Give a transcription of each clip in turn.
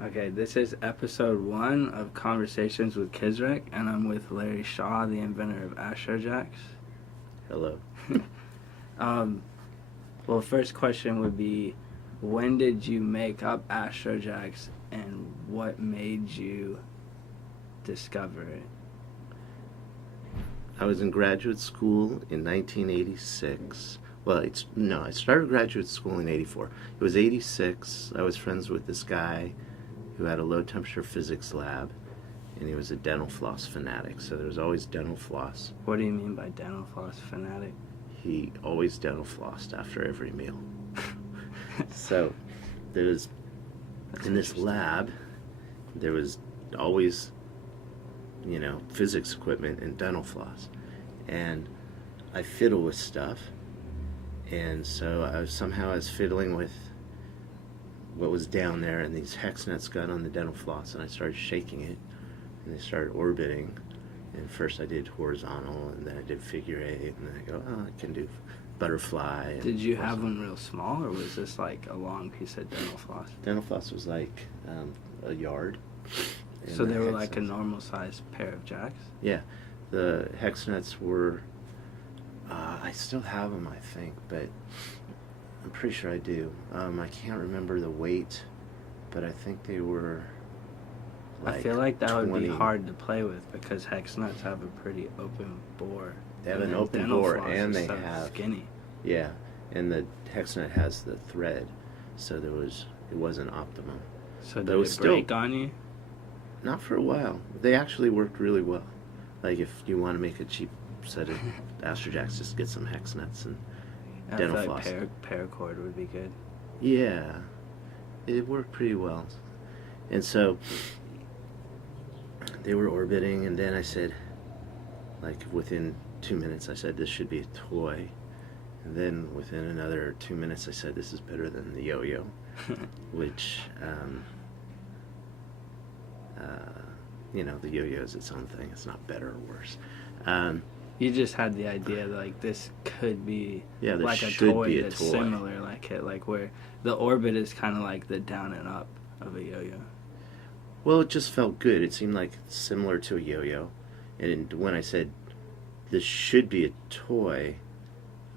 Okay, this is episode 1 of Conversations with CizreK, and I'm with Larry Shaw, the inventor of Astrojax. Hello. Well, first question would be, when did you make up Astrojax, and what made you discover it? I was in graduate school in 1986. Well, I started graduate school in 84. It was 86. I was friends with this guy who had a low temperature physics lab, and he was a dental floss fanatic. So there was always dental floss. What do you mean by dental floss fanatic? He always dental flossed after every meal. So there was, in this lab, there was always, physics equipment and dental floss. And I fiddle with stuff. And so I was fiddling with what was down there, and these hex nuts got on the dental floss, and I started shaking it, and they started orbiting. And first I did horizontal, and then I did figure eight, and then I go, I can do butterfly. Did you have them real small, or was this like a long piece of dental floss? Dental floss was like a yard. So they were like a normal sized pair of jacks? Yeah. The hex nuts were, I still have them, I think, but I'm pretty sure I do. I can't remember the weight, but I think they were like I feel like that 20. would be hard to play with because hex nuts have a pretty open bore. They have an open dental bore, floss and is they so have skinny. Yeah, and the hex nut has the thread, so it wasn't optimum. So But did it was it still break on you? not for a while. They actually worked really well. Like if you want to make a cheap set of Astrojax, just get some hex nuts and dental I feel floss. like paracord would be good. Yeah, it worked pretty well. And so they were orbiting, and then I said, like within 2 minutes, I said, this should be a toy. And then within another 2 minutes, I said, this is better than the yo-yo, which, the yo-yo is its own thing. It's not better or worse. You just had the idea that, like, this could be like a should toy be a that's toy. similar like it, like where the orbit is kind of like the down and up of a yo-yo. Well, it just felt good. It seemed like similar to a yo-yo. And when I said, this should be a toy,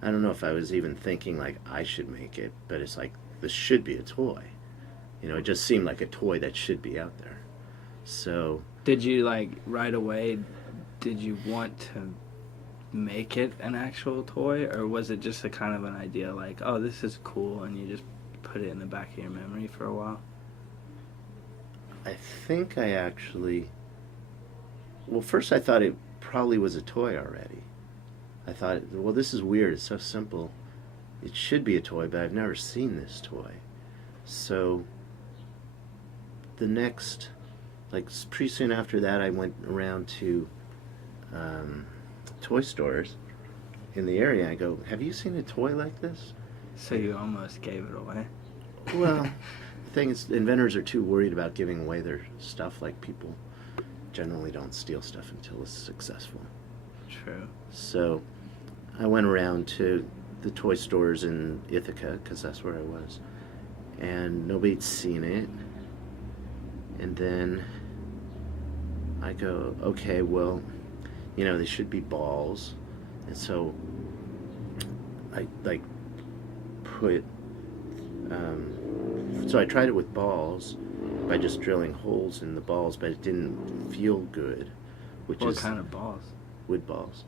I don't know if I was even thinking like I should make it, but it's like, this should be a toy. It just seemed like a toy that should be out there. So Did you, like, right away, did you want to make it an actual toy, or was it just a kind of an idea like, oh, this is cool, and you just put it in the back of your memory for a while? I think I actually, well, first I thought it probably was a toy already. I thought, well, this is weird. It's so simple. It should be a toy, but I've never seen this toy. So the next, like pretty soon after that, I went around to toy stores in the area. I go, have you seen a toy like this? So you almost gave it away. Well, the thing is, inventors are too worried about giving away their stuff. Like, people generally don't steal stuff until it's successful. True. So I went around to the toy stores in Ithaca, because that's where I was, and nobody'd seen it. And then I go, okay, well, they should be balls. And so I put, so I tried it with balls by just drilling holes in the balls, but it didn't feel good. What kind of balls? Wood balls.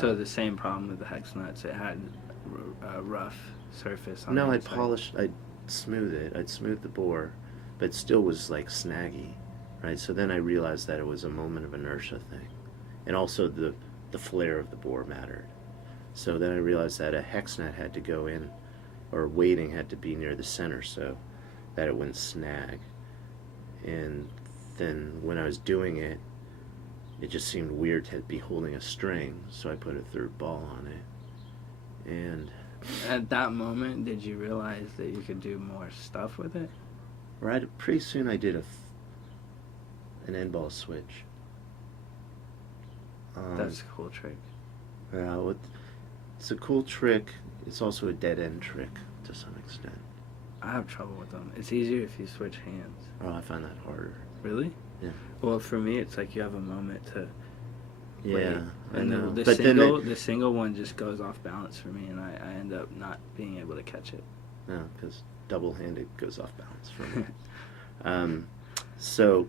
So the same problem with the hex nuts, it had a rough surface on it. No, I'd smooth it. I'd smooth the bore, but it still was like snaggy, right? So then I realized that it was a moment of inertia thing. And also the flare of the bore mattered. So then I realized that a hex nut had to go in, or weighting had to be near the center so that it wouldn't snag. And then when I was doing it, it just seemed weird to be holding a string, so I put a third ball on it. And at that moment, did you realize that you could do more stuff with it? Right, pretty soon I did an end ball switch. That's a cool trick. It's a cool trick. It's also a dead end trick to some extent. I have trouble with them. It's easier if you switch hands. Oh, I find that harder. Really? Yeah. Well, for me, it's like you have a moment to Yeah, wait. I And know. the But the single one just goes off balance for me, and I end up not being able to catch it. No, because double-handed goes off balance for me. So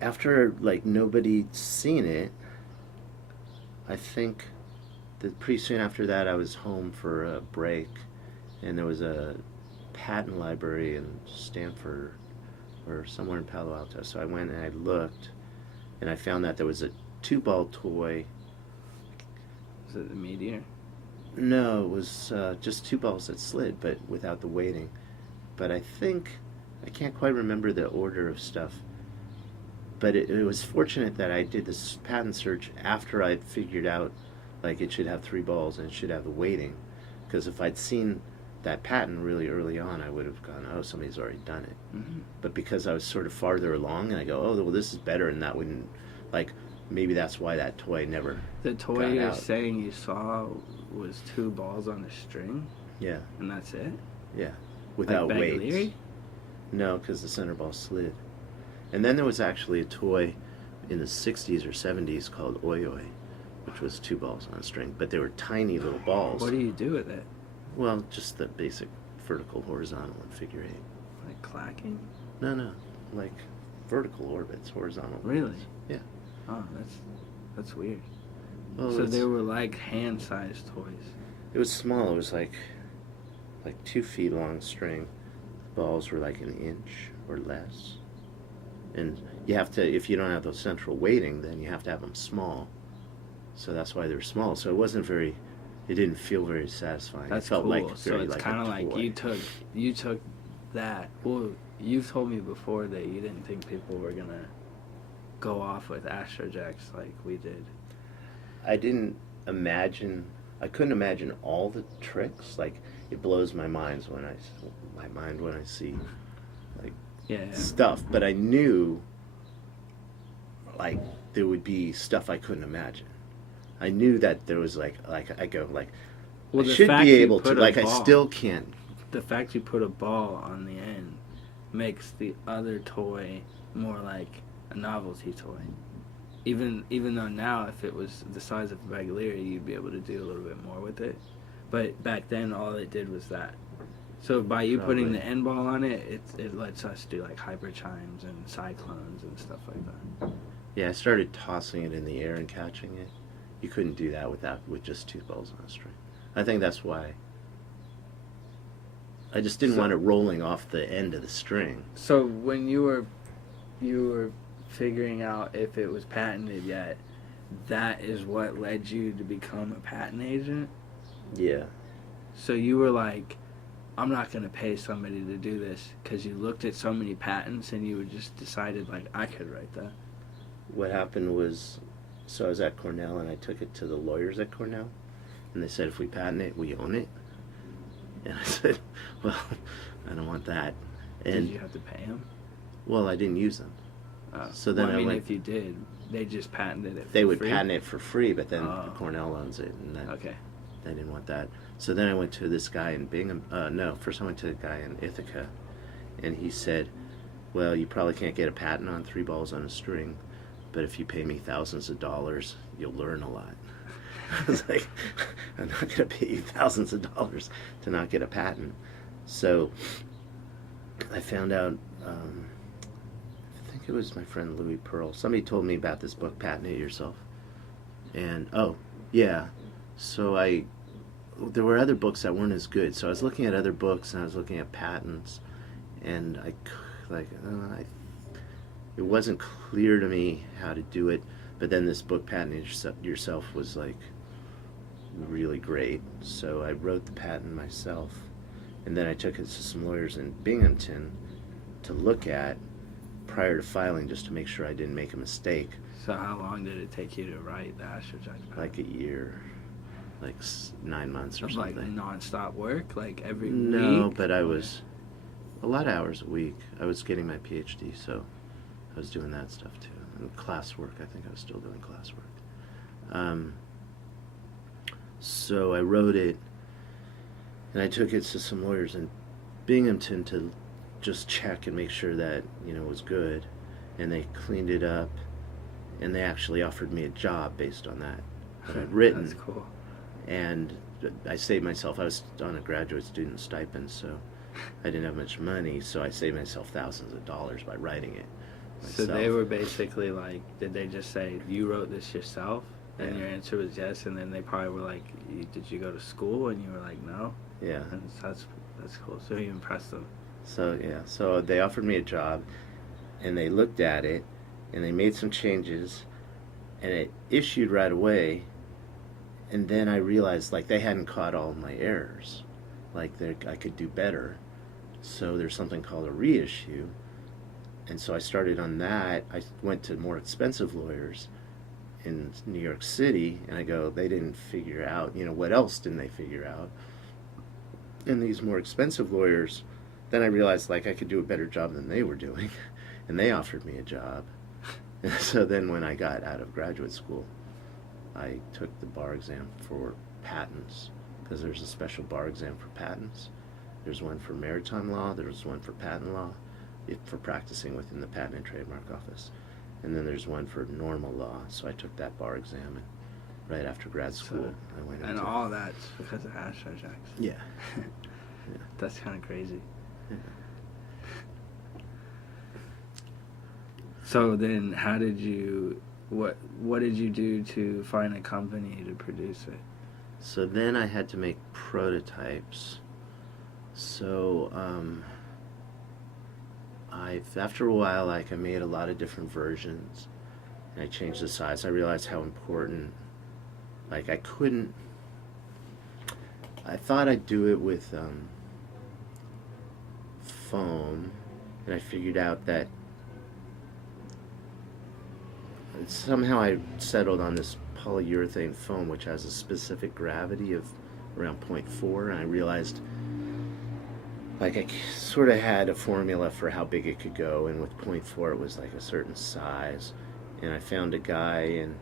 after like nobody'd seen it, I think that pretty soon after that I was home for a break, and there was a patent library in Stanford or somewhere in Palo Alto. So I went and I looked, and I found that there was a 2-ball toy. Is it the Meteor? No, it was just 2 balls that slid, but without the weighting. But I can't quite remember the order of stuff. But it was fortunate that I did this patent search after I'd figured out, like, it should have 3 balls and it should have the weighting. Because if I'd seen that patent really early on, I would have gone, oh, somebody's already done it. Mm-hmm. But because I was sort of farther along, and I go, oh, well, this is better, and that wouldn't, like, maybe that's why that toy never The toy got you're out. saying you saw was 2 balls on a string, Yeah, and that's it? yeah, without like weights. Bagley? No, because the center ball slid. And then there was actually a toy in the 60s or 70s called Oi Oi, which was 2 balls on a string, but they were tiny little balls. What do you do with it? Well, just the basic vertical, horizontal, and figure 8. Like clacking? No, like vertical orbits, horizontal. Really? Orbits. Yeah. Oh, that's weird. Well, So they were like hand-sized toys. It was small. It was like 2 feet long string. Balls were like 1 inch or less. And you have to, if you don't have the central weighting, then you have to have them small. So that's why they're small. So it didn't feel very satisfying. That's it felt cool. like So very it's like kind of a like toy. you took that. Well, you've told me before that you didn't think people were gonna go off with Astrojax like we did. I couldn't imagine all the tricks. Like, it blows my mind when I see like Yeah. stuff. But I knew like there would be stuff I couldn't imagine. I knew that there was like I go like Well, I the should fact be you able to put a like I ball- still can't. The fact you put a ball on the end makes the other toy more like a novelty toy. Even though now, if it was the size of a Bagley, you'd be able to do a little bit more with it. But back then, all it did was that. So by you putting Probably. the end ball on it, it lets us do like hyper chimes and cyclones and stuff like that. Yeah, I started tossing it in the air and catching it. You couldn't do that with just 2 balls on a string. I think that's why. I just didn't want it rolling off the end of the string. So when you were figuring out if it was patented yet, that is what led you to become a patent agent? Yeah. So you were like, I'm not going to pay somebody to do this, because you looked at so many patents and you just decided, like, I could write that. What happened was, so I was at Cornell and I took it to the lawyers at Cornell, and they said, if we patent it, we own it. And I said, well, I don't want that. And Did you have to pay them? well, I didn't use them. So then well, I mean, went, if you did, they just patented it for they would free? patent it for free, but then Oh. Cornell owns it, and then Okay. they didn't want that. So then I went to this guy in Bingham. First I went to the guy in Ithaca, and he said, well, you probably can't get a patent on 3 balls on a string, but if you pay me thousands of dollars, you'll learn a lot. I was like, I'm not going to pay you thousands of dollars to not get a patent. So I found out, I think it was my friend Louis Pearl. Somebody told me about this book, Patent It Yourself. And, oh, yeah. So there were other books that weren't as good. So I was looking at other books and I was looking at patents. And it wasn't clear to me how to do it. But then this book, Patent It Yourself, was like really great. So I wrote the patent myself. And then I took it to some lawyers in Binghamton to look at prior to filing, just to make sure I didn't make a mistake. So how long did it take you to write the Astrojax patent? Like a year, like 9 months or Of, something. like non-stop work, like every week? No, but I was a lot of hours a week. I was getting my PhD, so I was doing that stuff too. And classwork, I think I was still doing classwork. So I wrote it, and I took it to some lawyers in Binghamton to just check and make sure that, it was good. And they cleaned it up, and they actually offered me a job based on that I'd written. That's cool. And I saved myself. I was on a graduate student stipend, so I didn't have much money, so I saved myself thousands of dollars by writing it myself. So they were basically like, did they just say, you wrote this yourself? And your answer was yes, and then they probably were like, did you go to school? And you were like, no? Yeah. And that's cool. So you impressed them. So, yeah. So they offered me a job, and they looked at it, and they made some changes, and it issued right away. And then I realized, like, they hadn't caught all of my errors. Like, I could do better. So there's something called a reissue. And so I started on that. I went to more expensive lawyers in New York City, and I go, they didn't figure out, what else didn't they figure out? And these more expensive lawyers, then I realized, like, I could do a better job than they were doing. And they offered me a job. And so then when I got out of graduate school, I took the bar exam for patents, because there's a special bar exam for patents. There's one for maritime law, there's one for patent law, for practicing within the Patent and Trademark Office. And then there's one for normal law, so I took that bar exam, and right after grad school, I went into... And all that's because of Astrojax. Yeah. Yeah. That's kind of crazy. Yeah. So then how did you... What did you do to find a company to produce it? So then I had to make prototypes. So after a while, like, I made a lot of different versions, and I changed the size. I realized how important, like, I thought I'd do it with foam, and I figured out that somehow I settled on this polyurethane foam, which has a specific gravity of around 0.4, and I realized, like, I sort of had a formula for how big it could go, and with 0.4 it was like a certain size. And I found a guy in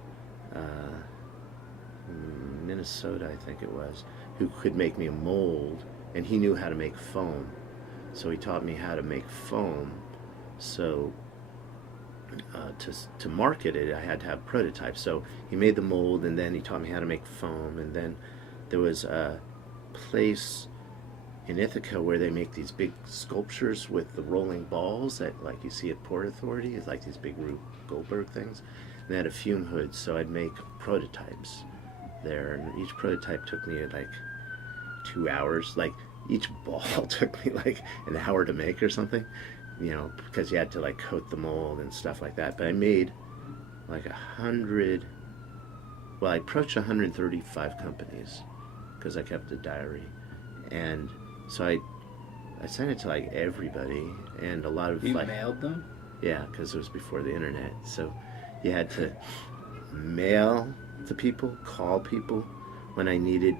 Minnesota, I think it was, who could make me a mold, and he knew how to make foam. So he taught me how to make foam. So to market it, I had to have prototypes. So he made the mold, and then he taught me how to make foam. And then there was a place in Ithaca where they make these big sculptures with the rolling balls that, like, you see at Port Authority. It's like these big Rube Goldberg things. And they had a fume hood, so I'd make prototypes there. And each prototype took me like 2 hours. Like, each ball took me like an hour to make or something, because you had to, like, coat the mold and stuff like that. But I made like 100, well, I approached 135 companies because I kept a diary. And so I sent it to, like, everybody, and a lot of... You like, mailed them? Yeah, because it was before the internet. So you had to mail to people, call people. When I needed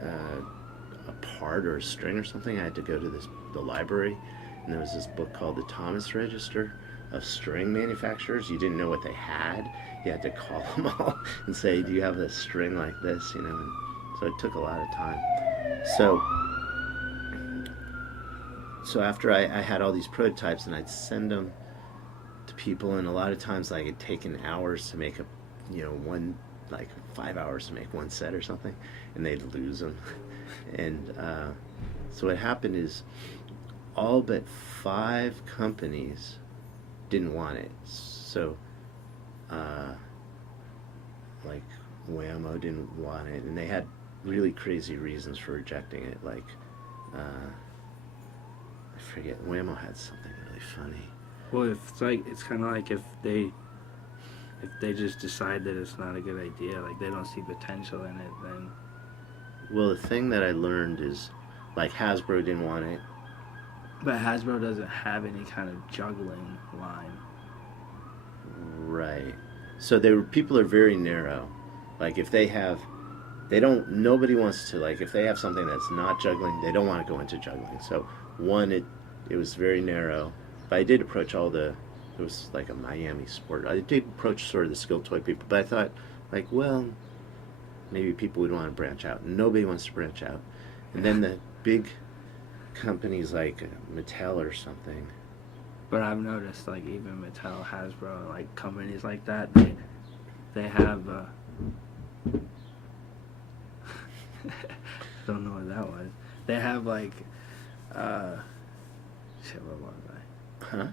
a part or a string or something, I had to go to the library, and there was this book called the Thomas Register of String Manufacturers. You didn't know what they had. You had to call them all and say, do you have a string like this, And so it took a lot of time. So after I had all these prototypes, and I'd send them to people, and a lot of times, like, it'd taken hours to make one, like 5 hours to make one set or something, and they'd lose them. And so what happened is all but 5 companies didn't want it. So like Whammo didn't want it, and they had really crazy reasons for rejecting it. Like I forget, Whammo had something really funny. Well, it's kind of like if they just decide that it's not a good idea, like, they don't see potential in it, then... Well, the thing that I learned is, like, Hasbro didn't want it. But Hasbro doesn't have any kind of juggling line. Right. So people are very narrow. Like, if nobody wants to, like, if they have something that's not juggling, they don't want to go into juggling. So, one, it was very narrow. But I did approach it was like a Miami sport. I did approach sort of the skill toy people, but I thought, like, well, maybe people would want to branch out. Nobody wants to branch out. And then the big companies like Mattel or something. But I've noticed, like, even Mattel, Hasbro, like, companies like that, they have, don't know what that was. They have, like, shit, what was I? Huh?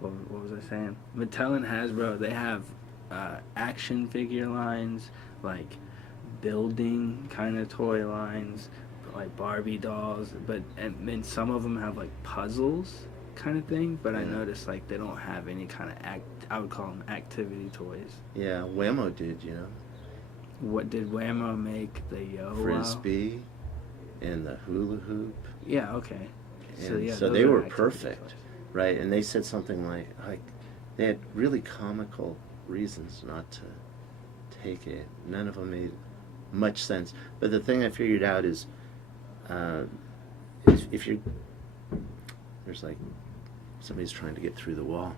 What was I saying? Mattel and Hasbro, they have action figure lines, like building kind of toy lines, like Barbie dolls, and some of them have like puzzles kind of thing, but I noticed like they don't have any kind of I would call them activity toys. Yeah, Whammo did, you know. What did Whammo make? The Yo Frisbee and the hula hoop. Yeah, okay. And yeah, so those they are were activity perfect, toys. right? And they said something like they had really comical reasons not to take it. None of them made much sense. But the thing I figured out is if you're there's like somebody's trying to get through the wall.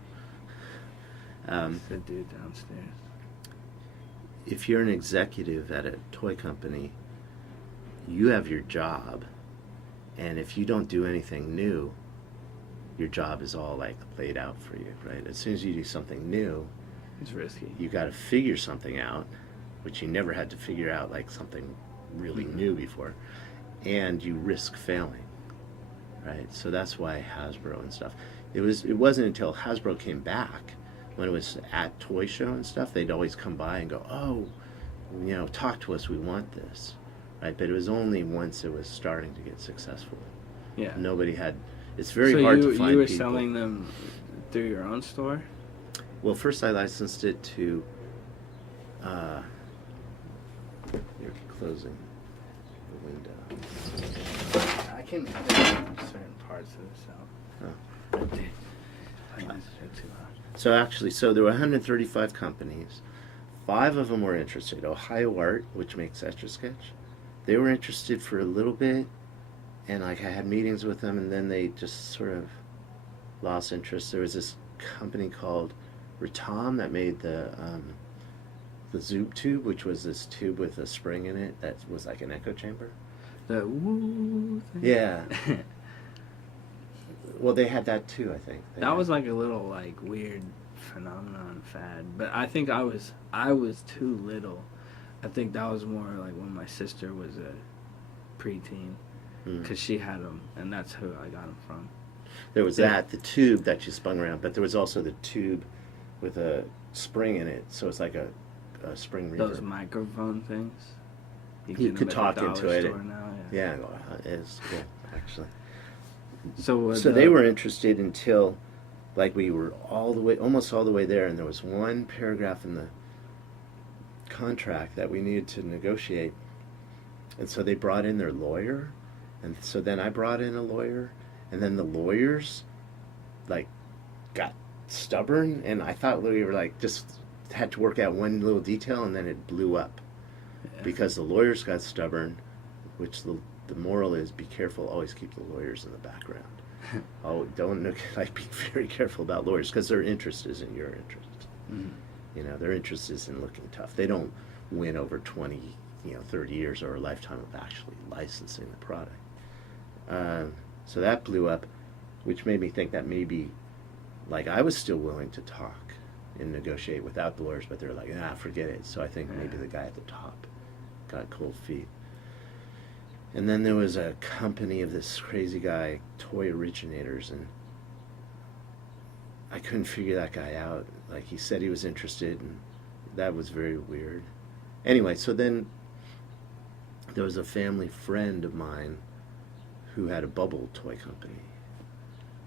It's the dude downstairs. If you're an executive at a toy company, you have your job, and if you don't do anything new, your job is all like laid out for you, right? As soon as you do something new, It's risky. you got to figure something out, which you never had to figure out like something really new before, and you risk failing, right? So that's why Hasbro and stuff. It wasn't until Hasbro came back, when it was at Toy Show and stuff, they'd always come by and go, oh, you know, talk to us, we want this, right? But it was only once it was starting to get successful. Yeah. Nobody had, it's very hard to find you were people. selling them through your own store? Well, first I licensed it to, you're closing the window. I can edit certain parts of this out. Oh. Playing this shit too loud. So actually, there were 135 companies. 5 of them were interested. Ohio Art, which makes Etch-a-Sketch, they were interested for a little bit, and like I had meetings with them, and then they just sort of lost interest. There was this company called Ratam that made the Zoop tube, which was this tube with a spring in it that was like an echo chamber. The woo thing? Yeah. Well, they had that too, I think. That was like a little like weird phenomenon fad, but I think I was too little. I think that was more like when my sister was a preteen, because she had them, and that's who I got them from. There was the tube that you spun around, but there was also the tube with a spring in it, so it's like a spring reverb. Those microphone things. You could talk into it. Now, yeah, it's cool, actually. So they were interested until, like, we were almost all the way there, and there was one paragraph in the contract that we needed to negotiate, and so they brought in their lawyer, and so then I brought in a lawyer, and then the lawyers, like, got stubborn, and I thought we were, like, just had to work out one little detail, and then it blew up, because the lawyers got stubborn, which the moral is, be careful, always keep the lawyers in the background. Be very careful about lawyers, because their interest isn't your interest. Mm-hmm. You know, their interest is in looking tough. They don't win over 20, 30 years or a lifetime of actually licensing the product. So that blew up, which made me think that maybe, like, I was still willing to talk and negotiate without the lawyers, but they're like, forget it. So I think maybe the guy at the top got cold feet. And then there was a company of this crazy guy, Toy Originators, and I couldn't figure that guy out. Like, he said he was interested, and that was very weird. Anyway, so then there was a family friend of mine who had a bubble toy company.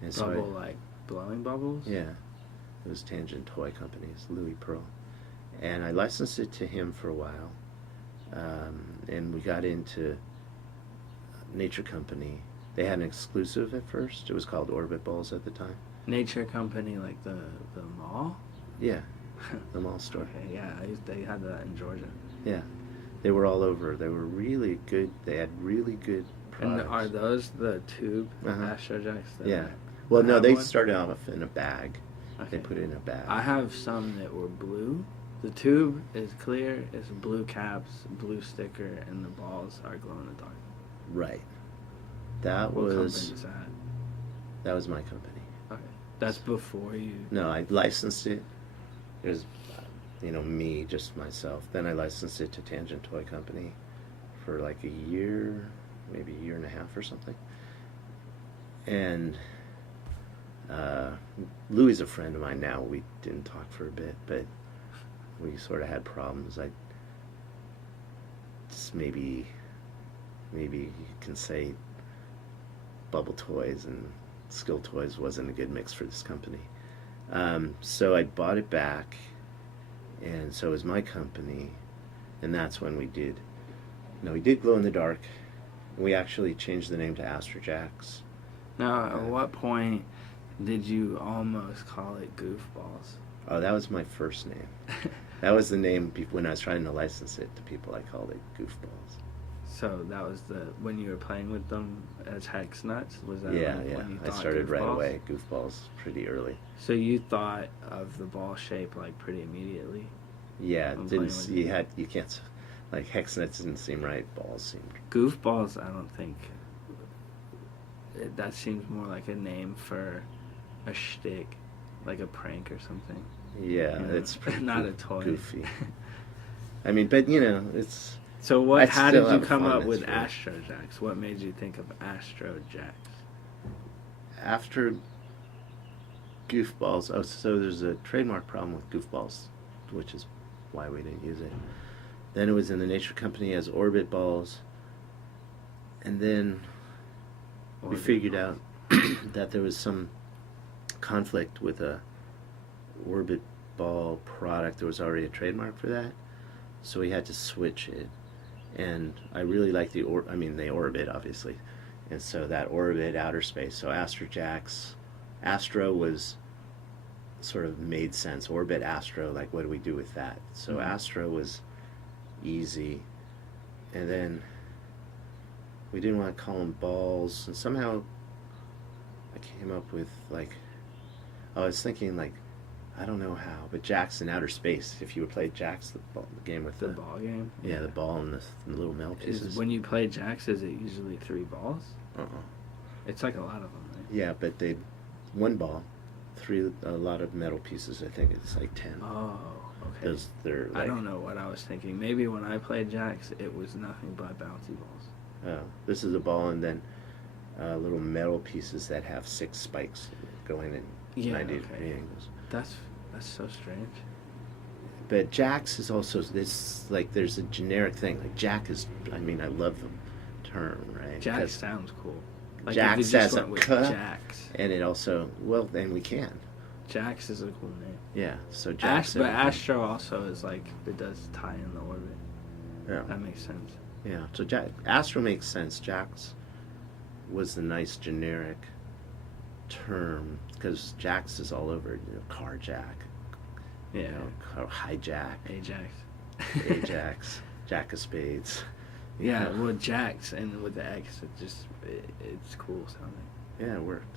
And so like blowing bubbles? Yeah. It was Tangent Toy Companies, Louis Pearl. And I licensed it to him for a while. And we got into Nature Company. They had an exclusive at first. It was called Orbit Balls at the time. Nature Company, like the mall? Yeah, the mall store. Okay, yeah, they had that in Georgia. Yeah, they were all over. They were really good. They had really good products. And are those the tube Astrojax? Yeah. Well, no, they started off in a bag. Okay. They put it in a bag. I have some that were blue. The tube is clear, it's blue caps, blue sticker, and the balls are glow in the dark. Right. That What company was is that? that was my company. Okay. That's before you... No, I licensed it. It was, me, just myself. Then I licensed it to Tangent Toy Company for like a year, maybe a year and a half or something. And Louis is a friend of mine now. We didn't talk for a bit, but we sort of had problems. I just maybe you can say Bubble Toys and Skill Toys wasn't a good mix for this company. So I bought it back, and so it was my company, and that's when we did glow in the dark. We actually changed the name to Astrojax. Now, at what point did you almost call it Goofballs? Oh, that was my first name. That was the name when I was trying to license it to people. I called it Goofballs. So that was when you were playing with them as Hex Nuts? Was that Yeah. when you I thought started right Goofballs? away. Goofballs pretty early. So you thought of the ball shape like pretty immediately? Yeah, I'm didn't playing with you can't like Hex Nuts didn't seem right. Balls seemed. Goofballs, I don't think. That seems more like a name for a shtick, like a prank or something. Yeah, You know, it's pretty not a toy. goofy. I mean, but it's. So I'd how still did you have come fun, up with that's true. Astrojax? What made you think of Astrojax? After Goofballs, so there's a trademark problem with Goofballs, which is why we didn't use it. Then it was in the Nature Company as Orbit Balls, and then we figured out that there was some conflict with a Orbit Ball product. There was already a trademark for that, so we had to switch it. And I really like they orbit, obviously. And so that orbit, outer space. So Astrojax, Astro was sort of made sense. Orbit, Astro, like what do we do with that? So Astro was easy. And then we didn't want to call them balls. And somehow I came up with I was thinking I don't know how, but Jax in outer space. If you would play Jax, the game with the ball game. Yeah, the ball and the little metal pieces. When you play Jax, is it usually 3 balls? It's like a lot of them, right? Yeah, but one ball, a lot of metal pieces. I think it's like 10. Oh, okay. They're I don't know what I was thinking. Maybe when I played Jax, it was nothing but bouncy balls. Oh, this is a ball, and then little metal pieces that have 6 spikes going in 90 degree angles. That's so strange. But Jax is also this there's a generic thing Jack is. I mean, I love the term, right? Jax sounds cool. Like Jax if you just as a went with cut, Jax. And it also then we can. Jax is a cool name. Yeah, so Jax. But Astro also is it does tie in the orbit. Yeah, that makes sense. Yeah, so Astro makes sense. Jax was the nice generic term because Jax is all over. Carjack. Yeah. Hijack. Ajax. Jack of Spades. Yeah, well, Jax and with the X, it's cool sounding. Yeah, it worked.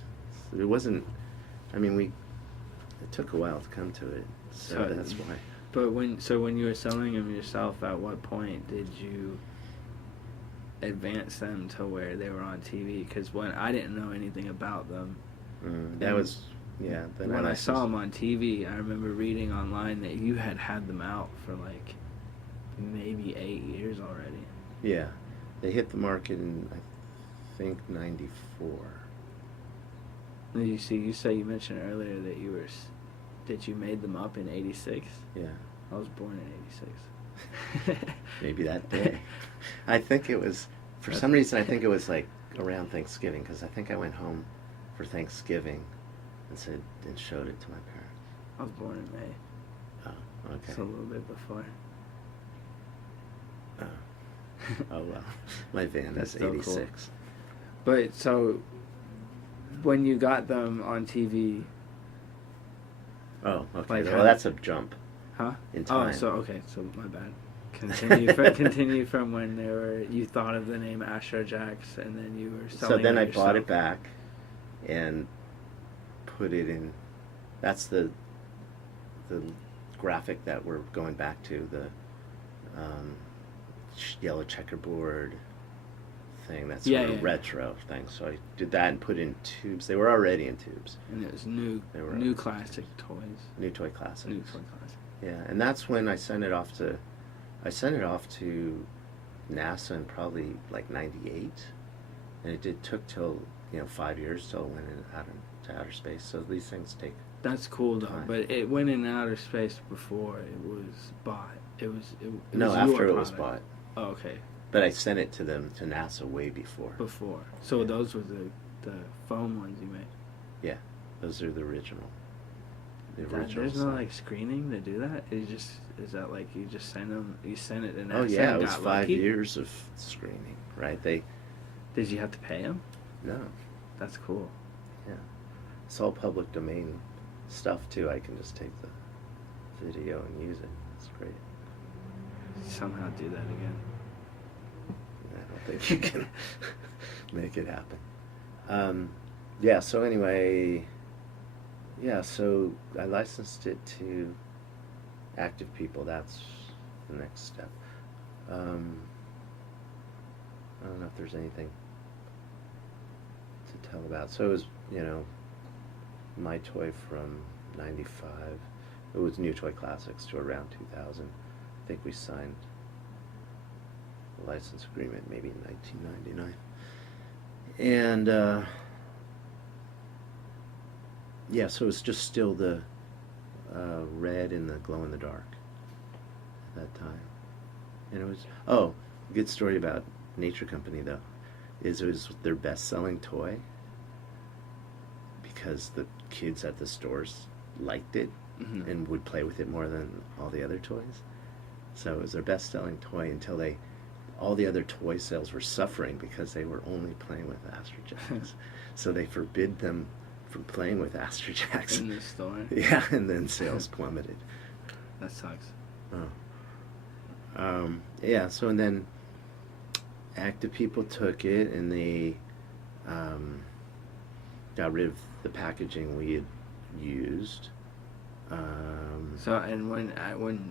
It wasn't. I mean, it took a while to come to it, so that's why. But when you were selling them yourself, at what point did you advance them to where they were on TV? Because when I didn't know anything about them, that was when I saw them on TV, I remember reading online that you had them out for maybe 8 years already. Yeah, they hit the market in I think '94. You mentioned earlier that you made them up in '86. Yeah, I was born in '86. Maybe that day. I think it was some reason. I think it was around Thanksgiving because I think I went home for Thanksgiving and showed it to my parents. I was born in May. Oh, okay. So a little bit before. Oh well, my van is '86. Cool. But so, when you got them on TV. Oh, okay. Well, that's a jump. Huh? In time. Oh, so my bad. Continue from when you thought of the name Astrojax, and then you were selling. So then I yourself. bought it back, and put it in. That's the graphic that we're going back to, the yellow checkerboard, thing. That's Yeah, sort of yeah, retro thing. So I did that and put in tubes. They were already in tubes. And it was new classic toys. New toy classics. New toy classic. Yeah, and that's when I sent it off to NASA in probably like '98, and it took till 5 years till it went to outer space. So these things take. That's cool though, time. but it went in outer space before it was bought. It was After your it was product. bought. Oh, okay. But I sent it to NASA way before. So Yeah. those were the foam ones you made. Yeah, those are the original. There's no like screening to do that. Is that like you just send it and Oh yeah, it was got 5 lucky? years of screening, right? Did you have to pay them? No, That's cool. yeah, it's all public domain stuff too. I can just take the video and use it. It's great. Somehow do that again. I don't think you can make it happen. Yeah. So anyway, yeah. So I licensed it to active people. That's the next step. I don't know if there's anything to tell about. So it was, my toy from '95. It was New Toy Classics to around 2000. I think we signed a license agreement maybe in 1999. And yeah, so it's just still the red and the glow in the dark at that time. And it was, good story about Nature Company though, is it was their best-selling toy because the kids at the stores liked it and would play with it more than all the other toys. So it was their best-selling toy until all the other toy sales were suffering because they were only playing with Astrojax. So they forbid them from playing with Astrojax. In the store? Yeah, and then sales plummeted. That sucks. Oh. Yeah, so and then active people took it and they got rid of the packaging we had used. So and when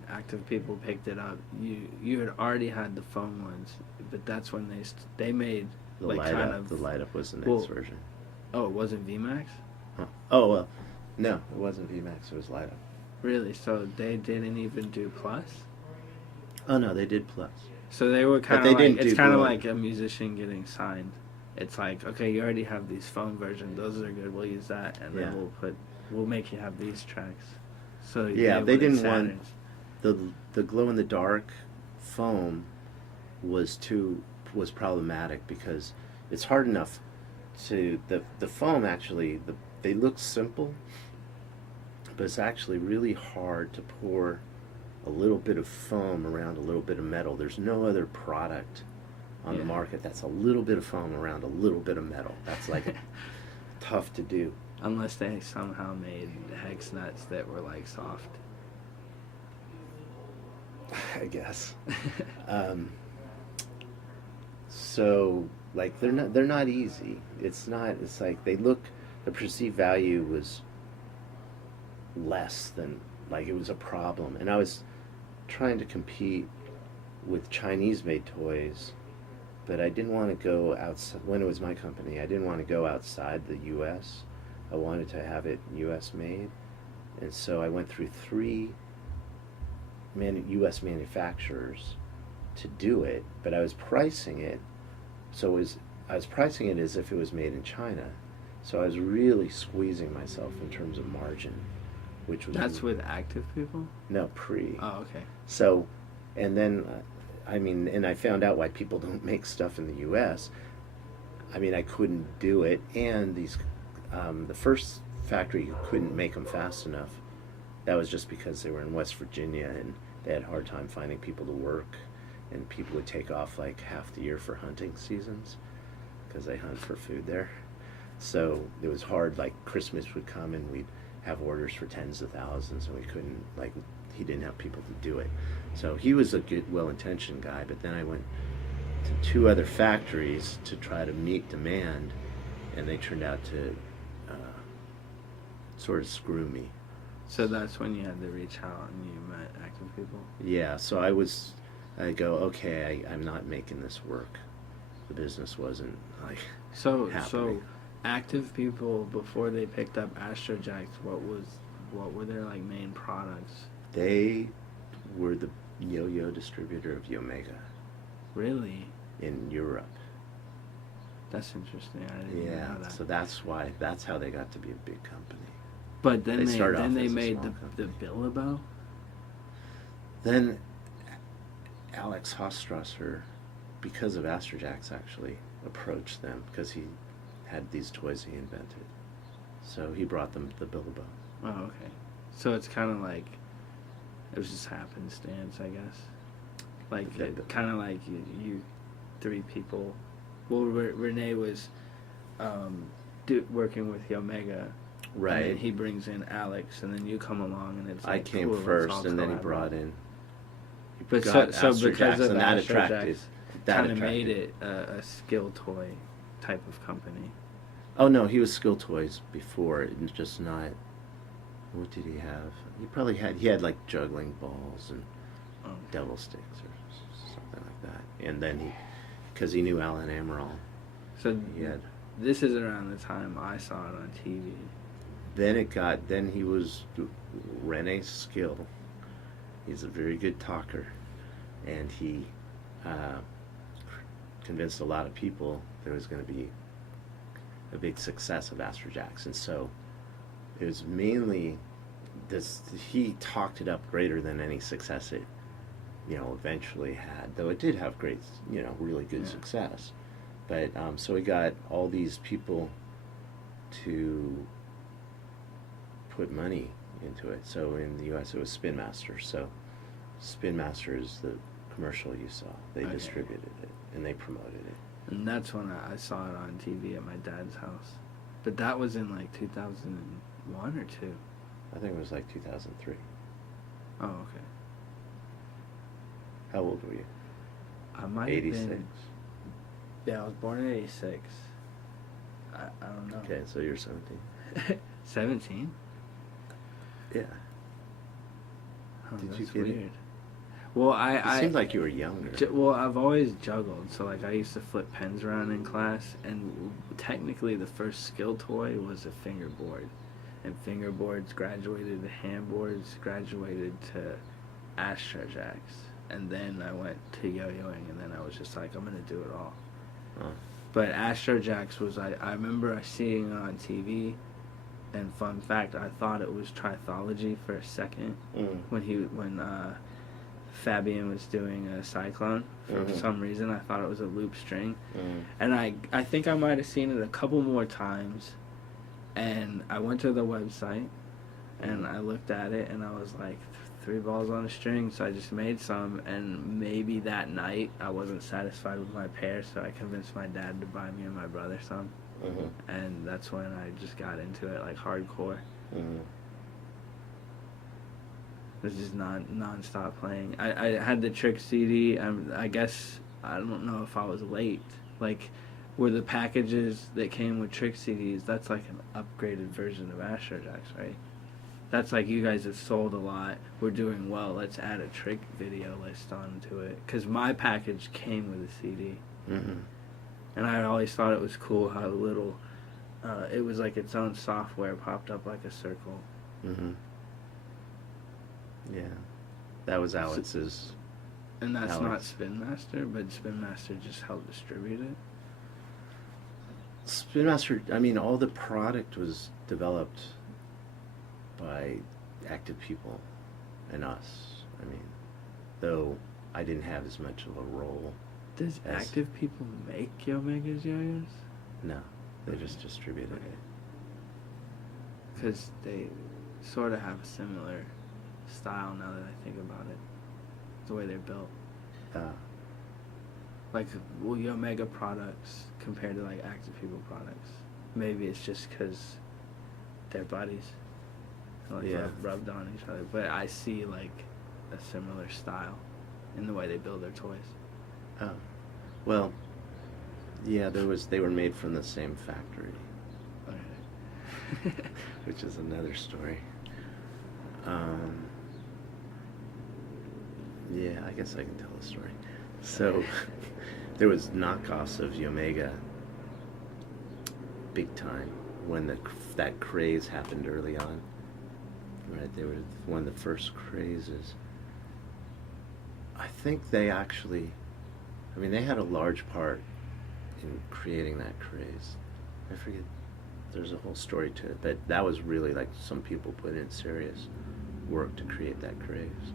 active people picked it up, you had already had the foam ones, but that's when they made the like light kind up. of The light up was the next version. Oh, it wasn't VMAX? Huh. Oh well, no, it wasn't VMAX. It was light up. Really? So they didn't even do Plus? Oh no, they did Plus. So they were kind But of they like, didn't it's do kind of Glow. like a musician getting signed. It's like, okay, you already have these foam versions. Those are good. We'll use that, and Yeah. then we'll make you have these tracks. So Yeah, they were didn't want Saturns. the glow in the dark foam was problematic because it's hard enough to the foam actually they look simple, but it's actually really hard to pour a little bit of foam around a little bit of metal. There's no other product on the market that's a little bit of foam around a little bit of metal. That's like tough to do. Unless they somehow made hex nuts that were like soft. I guess. So like they're not easy. It's like the perceived value was less than, like it was a problem. And I was trying to compete with Chinese made toys, but I didn't want to go outside. When it was my company, I didn't want to go outside the US. I wanted to have it US made. And so I went through 3 US manufacturers to do it, but I was pricing it as if it was made in China. So I was really squeezing myself in terms of margin, which was That's with active people? no pre. Oh, okay. So, and then and I found out why people don't make stuff in the US. I couldn't do it, and these the first factory couldn't make them fast enough. That was just because they were in West Virginia and they had a hard time finding people to work, and people would take off like half the year for hunting seasons because they hunt for food there. So it was hard. Like Christmas would come and we'd have orders for tens of thousands, and we couldn't, like, he didn't have people to do it. So he was a good, well-intentioned guy, but then I went to 2 other factories to try to meet demand, and they turned out to sort of screw me. So that's when you had to reach out and you met active people? Yeah, so I go, okay, I'm not making this work. the business wasn't like So happening. active people before they picked up Astrojax, what were their like main products? They were the yo-yo distributor of Yomega Really? in Europe. That's interesting. I didn't even know that. So that's how they got to be a big company. But then They they started off as a made small the company. Billabo. Then Alex Hofstrasser, because of Astrojax, actually approached them because he had these toys he invented. So he brought them the Billabo. Oh, okay. So it's kind of like it was just happenstance, I guess. Like kind of like you three people. Well, Renee was working with Yomega. Right. And then he brings in Alex, and then you come along, and it's like, I came cool, let's first, all and then he collaborate. brought in. He But got so because Astrojax, of and that Astrojax, attracted. That kind of attracted. made it a skill toy type of company. Oh no, he was Skill Toys before, and just not. What did he have? He had like juggling balls and devil sticks or something like that. And then because he knew Alan Amaral, So he had. this is around the time I saw it on TV. Then he was Rene Skill. He's a very good talker, and he convinced a lot of people there was going to be a big success of Astrojax, and so it was mainly this. He talked it up greater than any success it, eventually had. Though it did have great, really good success. But so he got all these people to put money into it. So in the U.S. it was Spin Master. So Spin Master is the commercial you saw. They distributed it and they promoted it. And that's when I saw it on TV at my dad's house. But that was in like 2001 or 2. I think it was like 2003. Oh, okay. How old were you? I might 86. have been. Yeah, I was born in 86. I don't know. Okay, so you're 17. 17? Yeah. Oh, Did that's you get weird. it? Well, It seemed like you were younger. Well, I've always juggled. So, like, I used to flip pens around in class, and technically the first skill toy was a fingerboard. And fingerboards graduated to handboards, graduated to Astrojax. And then I went to yo-yoing, and then I was just like, I'm going to do it all. Oh. But Astrojax was, I remember seeing it on TV, and fun fact, I thought it was Trithology for a second when Fabian was doing a Cyclone. For some reason, I thought it was a loop string. And I think I might have seen it a couple more times, and I went to the website, and I looked at it, and I was like, 3 balls on a string, so I just made some, and maybe that night I wasn't satisfied with my pair, so I convinced my dad to buy me and my brother some, and that's when I just got into it, like, hardcore. It was just non-stop playing. I had the Trick CD. I guess, I don't know if I was late. Like, were the packages that came with Trick CDs, that's like an upgraded version of Astrojax, right? That's like, you guys have sold a lot. We're doing well. Let's add a Trick video list onto it. Because my package came with a CD. And I always thought it was cool how little, it was like its own software popped up like a circle. Yeah. That was Alex's. And that's Alex. not Spin Master, but Spin Master just helped distribute it. Spin Master, I mean, all the product was developed by active people and us. I mean, though I didn't have as much of a role. Does active people make Yomega's yo-yos? No, they just distributed it. Because they sort of have a similar style now that I think about it. The way they're built. Like, well, Yomega products compared to, like, active people products. Maybe it's just because they're buddies. Like, rubbed on each other. But I see, like, a similar style in the way they build their toys. Oh. Well, yeah, they were made from the same factory. Okay. Which is another story. Yeah, I guess I can tell a story. So, there was knockoffs of Omega big time when that craze happened early on. Right, they were one of the first crazes. I think they actually, I mean, they had a large part in creating that craze. I forget, there's a whole story to it, but that was really like some people put in serious work to create that craze.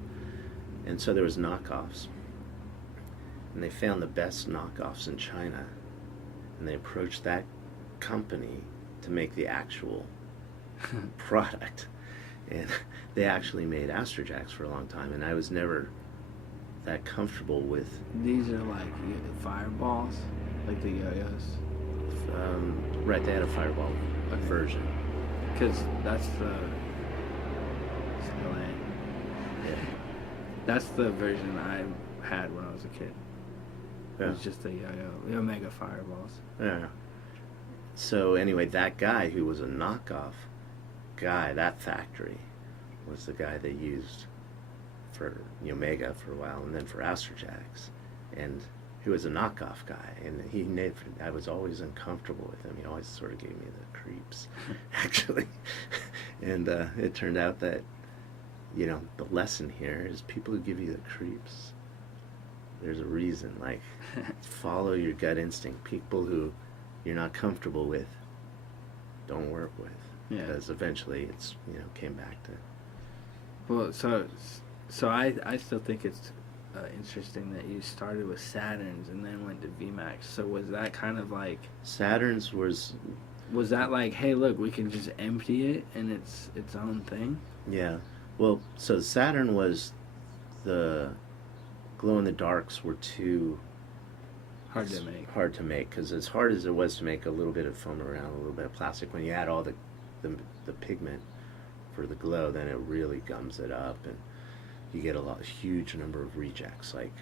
And so there was knockoffs. And they found the best knockoffs in China. And they approached that company to make the actual product. And they actually made Astrojax for a long time, and I was never that comfortable with. These are like fireballs, like the yo-yos. Right, they had a fireball version. Because that's the souly. Yeah. That's the version I had when I was a kid. It Yeah. was just the yo-yo, the Omega fireballs. Yeah. So anyway, that guy who was a knockoff guy, that factory, was the guy they used for Omega for a while, and then for Astrojax, and he was a knockoff guy, and I was always uncomfortable with him. He always sort of gave me the creeps, actually. And it turned out that, you know, the lesson here is people who give you the creeps, there's a reason. Like, follow your gut instinct. People who you're not comfortable with, don't work with. Yeah. Because eventually it's, you know, came back to. Well, so I still think it's interesting that you started with Saturns and then went to VMAX. So was that kind of like Saturn's was that like, hey, look, we can just empty it and it's its own thing? Yeah. Well, so Saturn was the glow in the darks were too Hard to make. Hard to make, because as hard as it was to make a little bit of foam around, a little bit of plastic, when you add all the pigment for the glow, then it really gums it up, and you get a huge number of rejects. Like,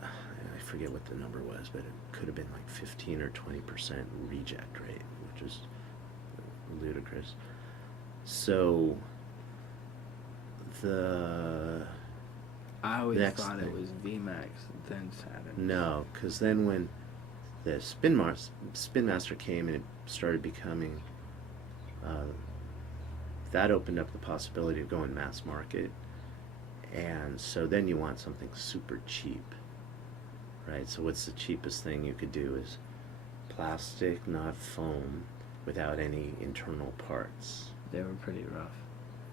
I forget what the number was, but it could have been like 15 or 20% reject rate, which is ludicrous. So I always thought it was VMAX, then Saturn. No, because then when the Spin Master came and it started becoming, that opened up the possibility of going mass market, and so then you want something super cheap, right? So what's the cheapest thing you could do is plastic, not foam, without any internal parts. They were pretty rough.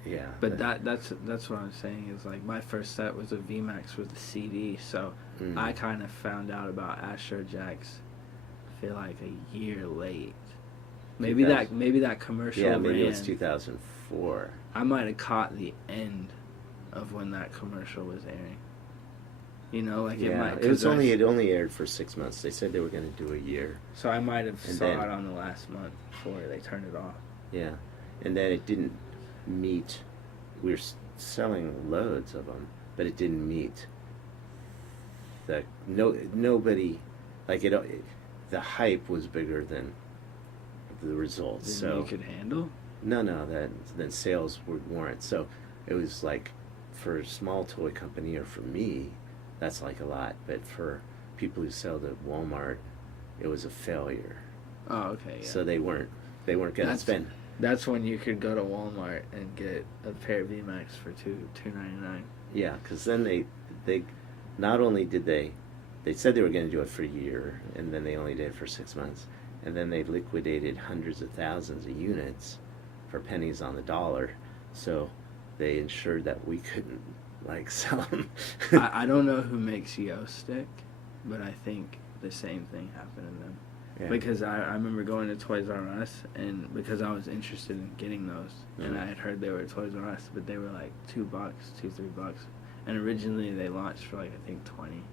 Yeah. But that's what I'm saying is, like, my first set was a VMAX with a CD, so I kind of found out about Astrojax, I feel like a year late. Maybe that commercial ran. Maybe it was 2004. I might have caught the end of when that commercial was airing. You know, like it might. It only aired for 6 months. They said they were going to do a year. So I might have saw it on the last month before they turned it off. Yeah, and then it didn't meet. We were selling loads of them, but it didn't meet. Nobody, like it. The hype was bigger than the results. So you could handle. No, then sales weren't. So it was like, for a small toy company or for me, that's like a lot. But for people who sell to Walmart, it was a failure. Oh, okay. Yeah. So they weren't going to spend. That's when you could go to Walmart and get a pair of VMAX for $2.99. Yeah, because then they not only did they said they were going to do it for a year, and then they only did it for 6 months, and then they liquidated hundreds of thousands of units for pennies on the dollar. So they ensured that we couldn't sell them. I don't know who makes Yo Stick, but I think the same thing happened to them. Yeah. Because I remember going to Toys R Us, and because I was interested in getting those, and I had heard they were at Toys R Us, but they were like $2, $3, and originally they launched for I think 20.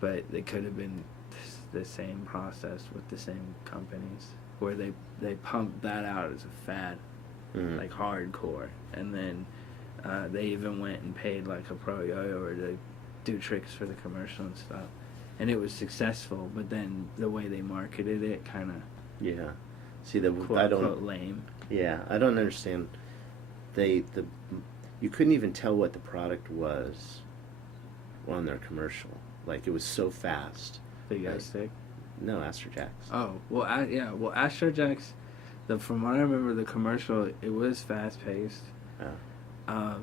But they could have been the same process with the same companies, where they pumped that out as a fad, like hardcore, and then they even went and paid like a pro yo-yo to do tricks for the commercial and stuff. And it was successful, but then the way they marketed it kind of See, quote lame. Yeah, I don't understand. You couldn't even tell what the product was on their commercial. Like, it was so fast. The Yo Right. Stick? No, Astrojax. Oh, well, yeah. Well, Astrojax, from what I remember, the commercial, it was fast-paced. Oh.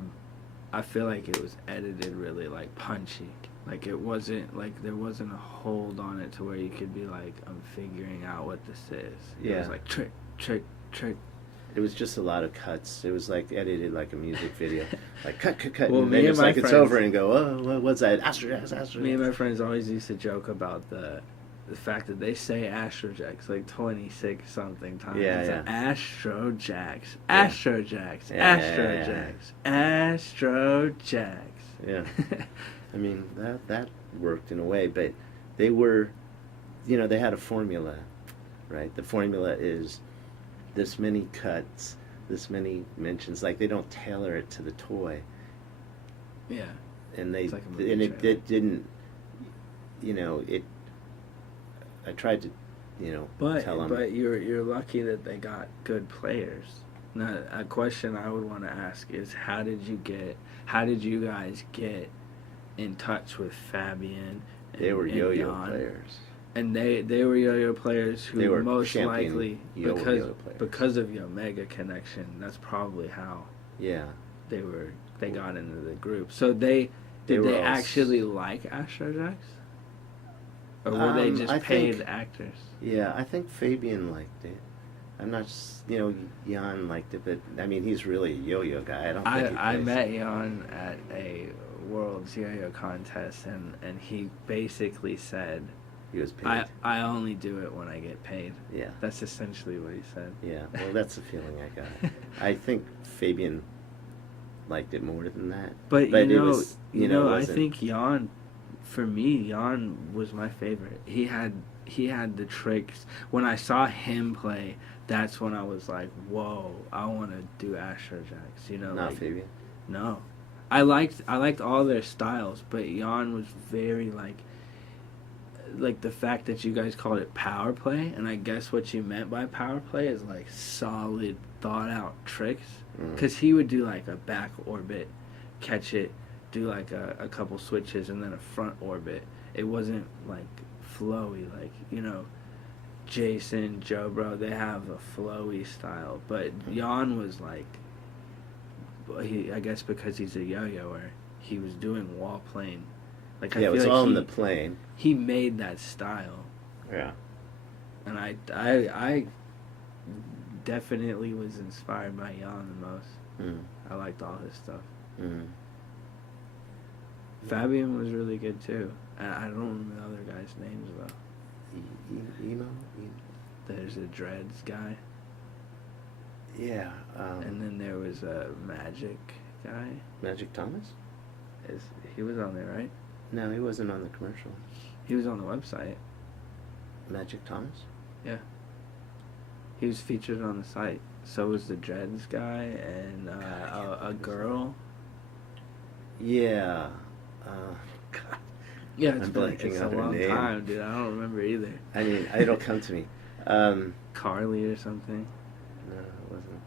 I feel like it was edited really, like, punchy. Like, it wasn't, like, there wasn't a hold on it to where you could be like, I'm figuring out what this is. It was like, trick, trick, trick. It was just a lot of cuts. It was like edited like a music video. Like, cut, cut, cut. Well, and me then and it's my like it's friends- over and go, oh, what's that? Astrojax, Astrojax. Me and my friends always used to joke about the fact that they say Astrojax like 26 something times. Yeah, It's yeah. Astrojax, Yeah. Astrojax, Yeah, Astrojax, Astrojax. Yeah. I mean, that worked in a way, but they were, they had a formula, right? The formula is this many cuts, this many mentions. Like, they don't tailor it to the toy. Yeah. And It's like a movie and it trailer. didn't, I tried to, tell them. But you're lucky that they got good players. Now, a question I would want to ask is how did you guys get in touch with Fabian? They were and yo-yo Jan? players. And they were yo-yo players who They were most champion likely yo-yo players. because of your mega connection, that's probably how Yeah. they got into the group. So did They were they all actually like Astrojax? Or were they just I paid think- actors? Yeah, I think Fabian liked it. I'm not, Jan liked it, but I mean, he's really a yo-yo guy. I don't think he I plays. met Jan at a World's Yo-Yo contest, and he basically said, He was paid. I only do it when I get paid. Yeah. That's essentially what he said. Yeah, well, that's the feeling I got. I think Fabian liked it more than that. But it you know, was, it I wasn't- think Jan, for me, Jan was my favorite. He had the tricks. When I saw him play, that's when I was like, whoa, I want to do Astrojax. Not Fabian. No, I liked all their styles, but Jan was very like the fact that you guys called it power play, and I guess what you meant by power play is like solid, thought out tricks. Because he would do like a back orbit, catch it, do like a couple switches, and then a front orbit. It wasn't like flowy, like Jason, Joe Bro, they have a flowy style, but Jan was like, I guess because he's a yo-yoer, he was doing wall plane. Like, I Yeah, it feel was like all in the plane. he made that style, Yeah. and I definitely was inspired by Jan the most. Mm. I liked all his stuff. Mm. Fabian was really good too. I don't remember the other guys' names though. Emo? There's a Dreads guy, Yeah. and then there was a Magic guy. Magic Thomas? He was on there, right? No, he wasn't on the commercial. He was on the website. Magic Thomas? Yeah. He was featured on the site. So was the Dreads guy and a girl. Yeah. God. Yeah, I'm blanking it's on a her long name. time, dude. I don't remember either. I mean, it'll come to me. Carly or something. No, it wasn't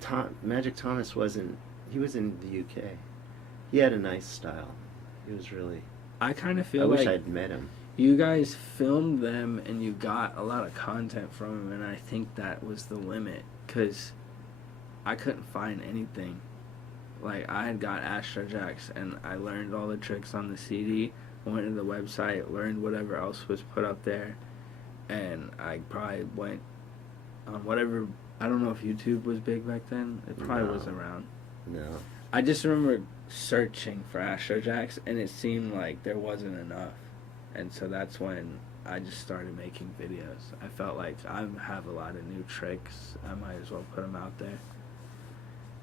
Carly. Magic Thomas wasn't. He was in the UK. He had a nice style. He was really. I kind of I feel wish like I'd met him. you guys filmed them and you got a lot of content from them, and I think that was the limit, because I couldn't find anything. Like, I had got Astrojax and I learned all the tricks on the CD, went to the website, learned whatever else was put up there, and I probably went on whatever. I don't know if YouTube was big back then. It probably No. wasn't around. No. I just remember searching for Astrojax, and it seemed like there wasn't enough. And so that's when I just started making videos. I felt like I have a lot of new tricks. I might as well put them out there.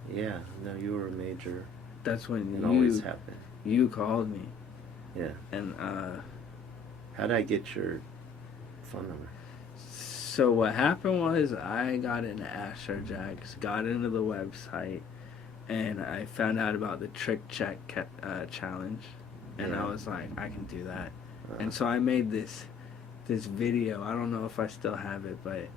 Yeah. No, you were a major. That's when It always happened. you called me. Yeah. And How'd I get your phone number? so what happened was I got into Astrojax, got into the website, and I found out about the trick check challenge. And I was like, I can do that. And so I made this video. I don't know if I still have it, but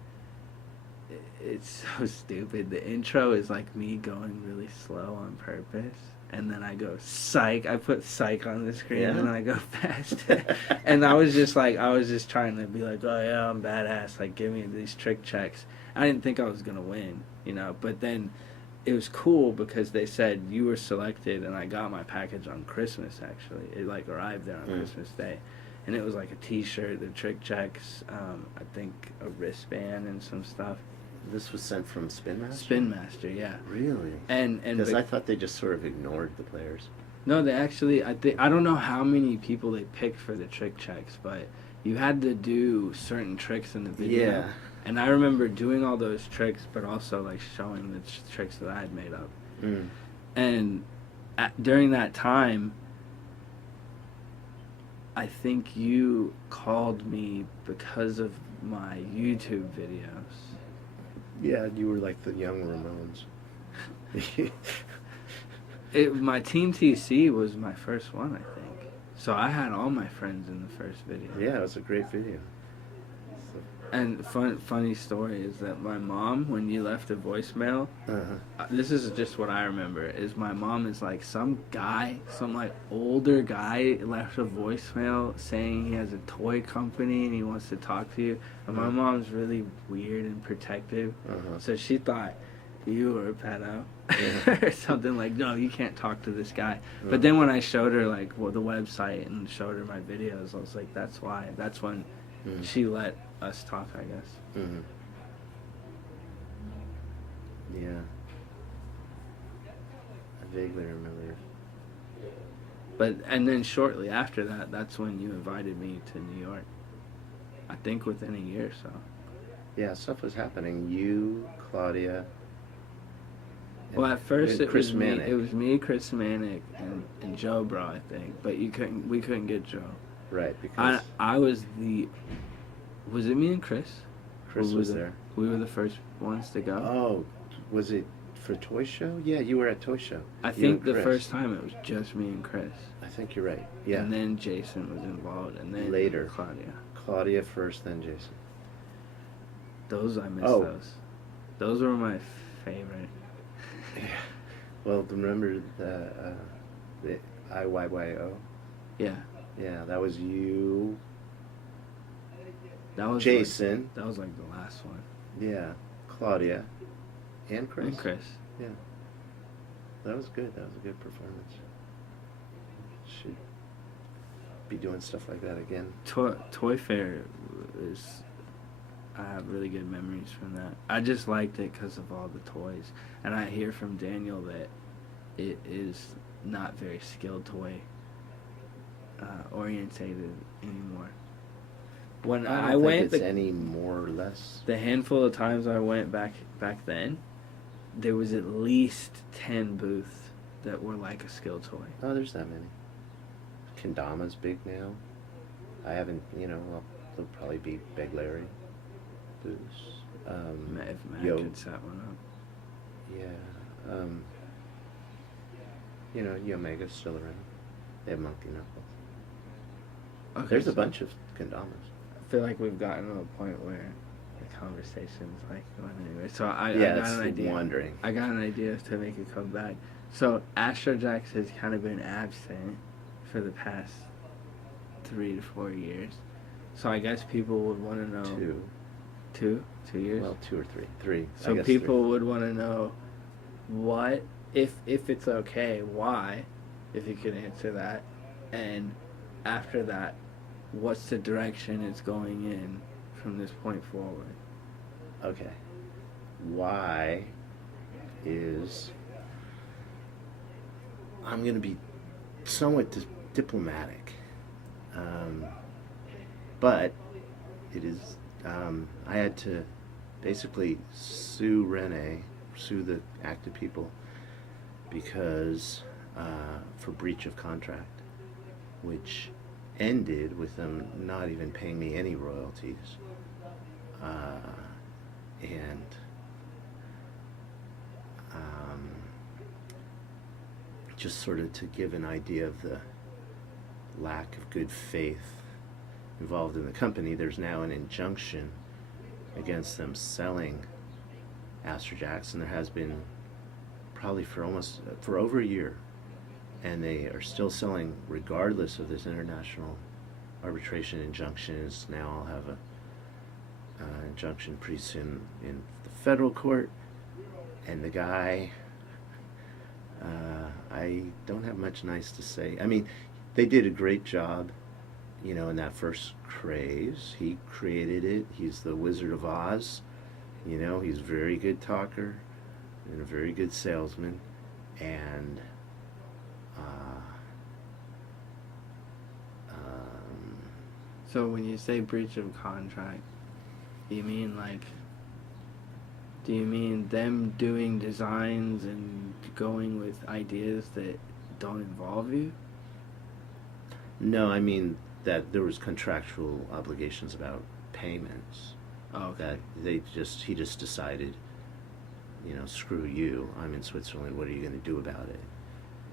it's so stupid. The intro is like me going really slow on purpose. and then I go psych. I put psych on the screen, Yeah? and then I go fast. And I was just trying to be like, oh yeah, I'm badass. Like, give me these trick checks. I didn't think I was gonna win, you know. But then it was cool because they said you were selected, and I got my package on Christmas. Actually, it like arrived there on Christmas Day, and it was like a T-shirt, the trick checks, I think a wristband and some stuff. This was sent from Spin Master? Spin Master, yeah. Really? And because I thought they just sort of ignored the players. No, they actually, I don't know how many people they picked for the trick checks, but you had to do certain tricks in the video. Yeah. And I remember doing all those tricks, but also like showing the tricks that I had made up. And during that time, I think you called me because of my YouTube videos. Yeah, you were like the young Ramones. My Team TC was my first one, I think. So I had all my friends in the first video. Yeah, it was a great video. And funny story is that my mom, when you left a voicemail, this is just what I remember, is my mom is like, some like older guy left a voicemail saying he has a toy company and he wants to talk to you. And my mom's really weird and protective. So she thought you were a pedo or something, like, no, you can't talk to this guy. But then when I showed her like the website and showed her my videos, I was like, that's why. That's when she let us talk, I guess. Yeah. I vaguely remember. And then shortly after that, that's when you invited me to New York. I think within a year or so. Yeah, stuff was happening. You, Claudia. Well, at first it was Manic. me. It was me, Chris Manic, and Joe, bro. I think, but we couldn't get Joe. Right, because I was the. Was it me and Chris? Chris was there. We were the first ones to go. Oh, was it for Toy Show? Yeah, you were at Toy Show. I think the first time it was just me and Chris. I think you're right. Yeah. And then Jason was involved, and then later Claudia. Claudia first, then Jason. I missed those. Those were my favorite. Yeah. Well, remember the IYYO? Yeah. Yeah, that was you. That was Jason. That was like the last one. Yeah, Claudia, and Chris. And Chris. Yeah, that was good. That was a good performance. Should be doing stuff like that again. Toy Fair is. I have really good memories from that. I just liked it because of all the toys, and I hear from Daniel that it is not very skilled toy orientated anymore. When I don't went, think it's any more or less. The handful of times I went back then, there was at least 10 booths that were like a skill toy. Oh, there's that many. Kendama's big now. I haven't, there'll probably be Big Larry booths. If Matt could set one up. Yeah. Omega's still around. They have Monkey Knuckles. Okay, There's a bunch of Kendamas. I feel like we've gotten to a point where the conversation's like going anywhere. So I got an idea. Wandering. I got an idea to make it come back. So Astrojax has kind of been absent for the past 3 to 4 years. So I guess people would want to know. 2 years? Well, 2 or 3. 3. So people would want to know what, if it's okay, why, if you could answer that, and after that, what's the direction it's going in from this point forward? Okay. Why is... I'm going to be somewhat diplomatic. But it is... I had to basically sue the active people, because for breach of contract, which ended with them not even paying me any royalties, and just sort of to give an idea of the lack of good faith involved in the company, there's now an injunction against them selling Astrojax, and there has been probably for over a year. and they are still selling regardless of this international arbitration injunctions. Now I'll have a injunction pretty soon in the federal court, and the guy, I don't have much nice to say. I mean, they did a great job, you know, in that first craze. He created it. He's the Wizard of Oz. You know, he's a very good talker and a very good salesman. And So when you say breach of contract, you mean like, do you mean them doing designs and going with ideas that don't involve you? no, I mean that there was contractual obligations about payments. Oh, okay. That he just decided, you know, screw you. I'm in Switzerland. What are you going to do about it?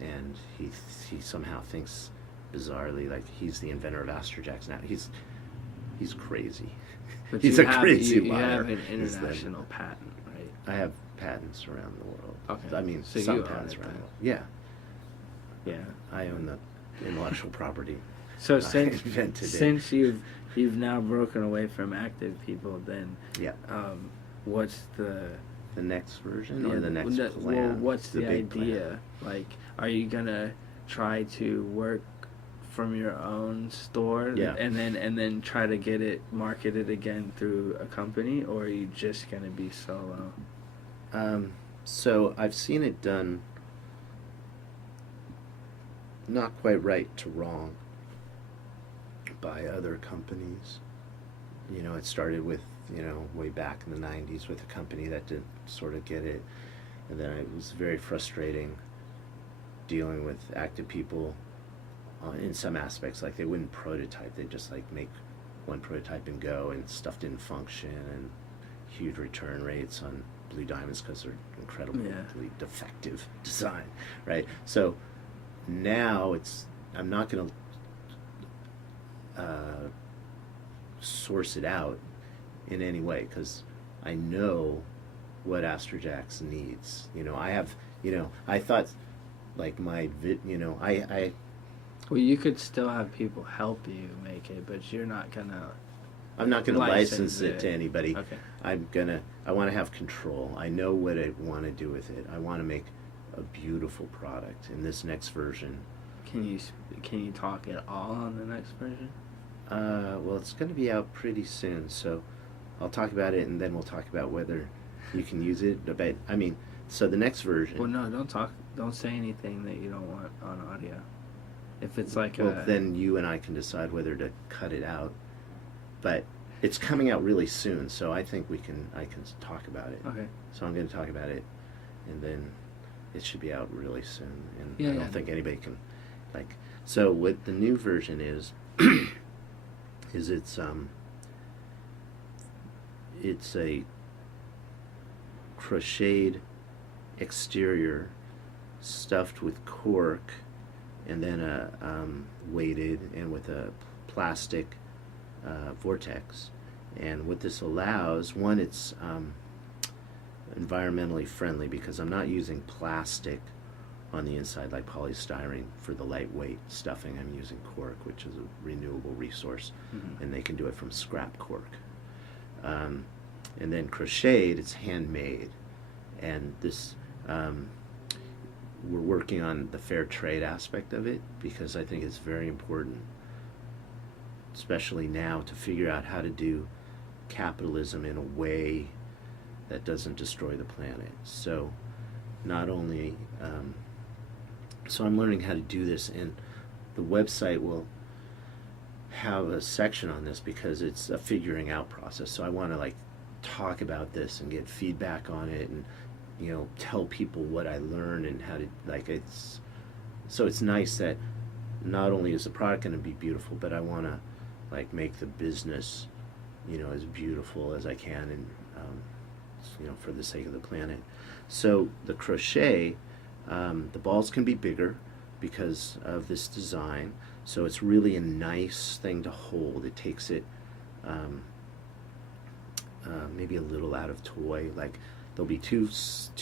And he somehow thinks bizarrely like he's the inventor of Astrojax now. He's crazy. But He's you a have, crazy you liar. have an international patent, right? I have patents around the world. Okay. I mean, So some you own patents it around the then. world. Yeah, Yeah. I own the intellectual property. So I since invented it. since you've now broken away from active people, then Yeah. What's the next version or the next well, plan? what's the big plan. idea? Like, are you gonna try to work from your own store, Yeah. and then try to get it marketed again through a company, or are you just gonna be solo? So I've seen it done not quite right to wrong by other companies. You know, it started with, you know, way back in the 90s with a company that didn't sort of get it. And then it was very frustrating dealing with active people in some aspects. Like they wouldn't prototype, they'd just like make one prototype and go, and stuff didn't function, and huge return rates on Blue Diamonds because they're incredibly defective design, right? So now I'm not going to source it out in any way because I know what Astrojax needs. You know, I thought like I Well, you could still have people help you make it, but I'm not gonna license it to it. anybody. Okay. I want to have control. I know what I want to do with it. I want to make a beautiful product in this next version. Can you talk at all on the next version? Well, it's going to be out pretty soon, so I'll talk about it, and then we'll talk about whether you can use it. But I mean, so the next version. Well, no, don't say anything that you don't want on audio. If it's like then you and I can decide whether to cut it out. But it's coming out really soon, so I think I can talk about it. Okay. So I'm going to talk about it, and then it should be out really soon. And I don't think anybody can, like. So what the new version is, is it's a crocheted exterior stuffed with cork, and then weighted and with a plastic vortex. And what this allows, one, it's environmentally friendly because I'm not using plastic on the inside like polystyrene for the lightweight stuffing. I'm using cork, which is a renewable resource, and they can do it from scrap cork. And then crocheted, it's handmade, and this we're working on the fair trade aspect of it because I think it's very important, especially now, to figure out how to do capitalism in a way that doesn't destroy the planet. So not only so I'm learning how to do this, and the website will have a section on this because it's a figuring out process. So I want to like talk about this and get feedback on it, and you know, tell people what I learned and how to, like, it's nice that not only is the product going to be beautiful, but I want to like make the business, you know, as beautiful as I can, and you know, for the sake of the planet. So the crochet, the balls can be bigger because of this design, so it's really a nice thing to hold. It takes it maybe a little out of toy. Like there'll be two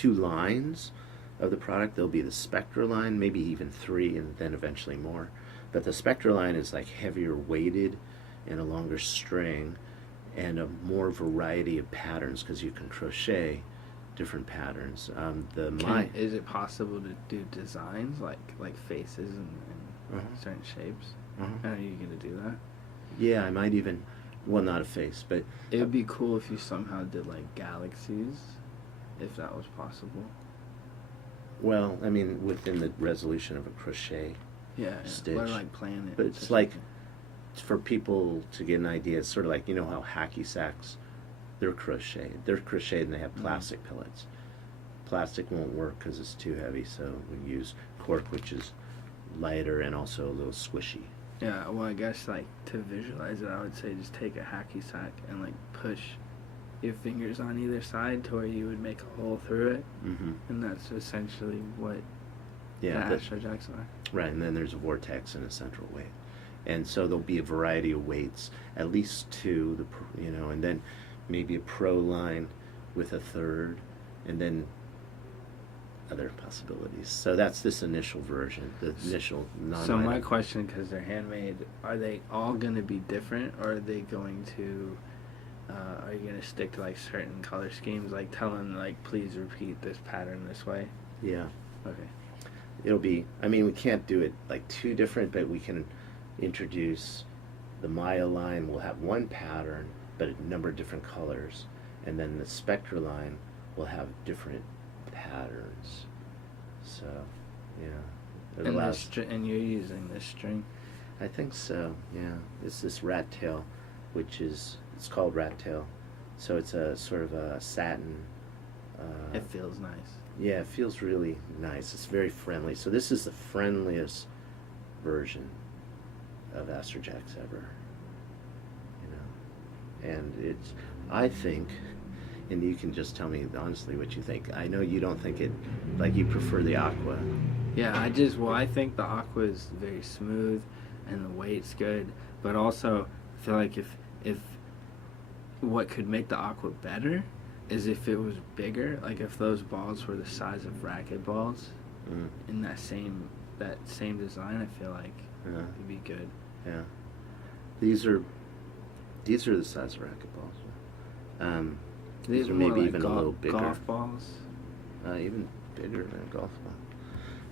lines of the product. There'll be the Spectra line, maybe even 3, and then eventually more. But the Spectra line is like heavier weighted and a longer string and a more variety of patterns because you can crochet different patterns. Is it possible to do designs like faces and certain shapes? How are you going to do that? Yeah, I might even, well, not a face, but it would be cool if you somehow did like galaxies, if that was possible. Well, I mean, within the resolution of a crochet stitch. Or like planets. But it's like, for people to get an idea, it's sort of like, you know how hacky sacks, they're crocheted. They're crocheted and they have plastic pellets. Plastic won't work because it's too heavy, so we use cork, which is lighter and also a little squishy. Yeah, well, I guess like to visualize it, I would say just take a hacky sack and like push your fingers on either side to where you would make a hole through it, and that's essentially what the Astrojax are. Right, and then there's a vortex and a central weight, and so there'll be a variety of weights, at least 2, and then maybe a pro line with a third, and then other possibilities. So that's this initial version, the initial non-item. So my question, because they're handmade, are they all going to be different, or are they going to, are you going to stick to like certain color schemes, like tell them like please repeat this pattern this way? Yeah. Okay. It'll be, I mean, we can't do it like too different, but we can introduce the Maya line will have one pattern, but a number of different colors, and then the Spectra line will have different patterns. So, yeah. And you're using this string? I think so, yeah. It's this rat tail, it's called rat tail. So it's a sort of a satin. It feels nice. Yeah, it feels really nice. It's very friendly. So this is the friendliest version of Astrojax ever. And it's, I think, and you can just tell me honestly what you think. I know you don't think it, like you prefer the aqua. Yeah, I think the aqua is very smooth and the weight's good, but also I feel like if what could make the aqua better is if it was bigger, like if those balls were the size of racket balls in that same design, I feel like it'd be good. Yeah. These are the size of racquetballs. These are maybe like even a little bigger. Golf balls. Even bigger than a golf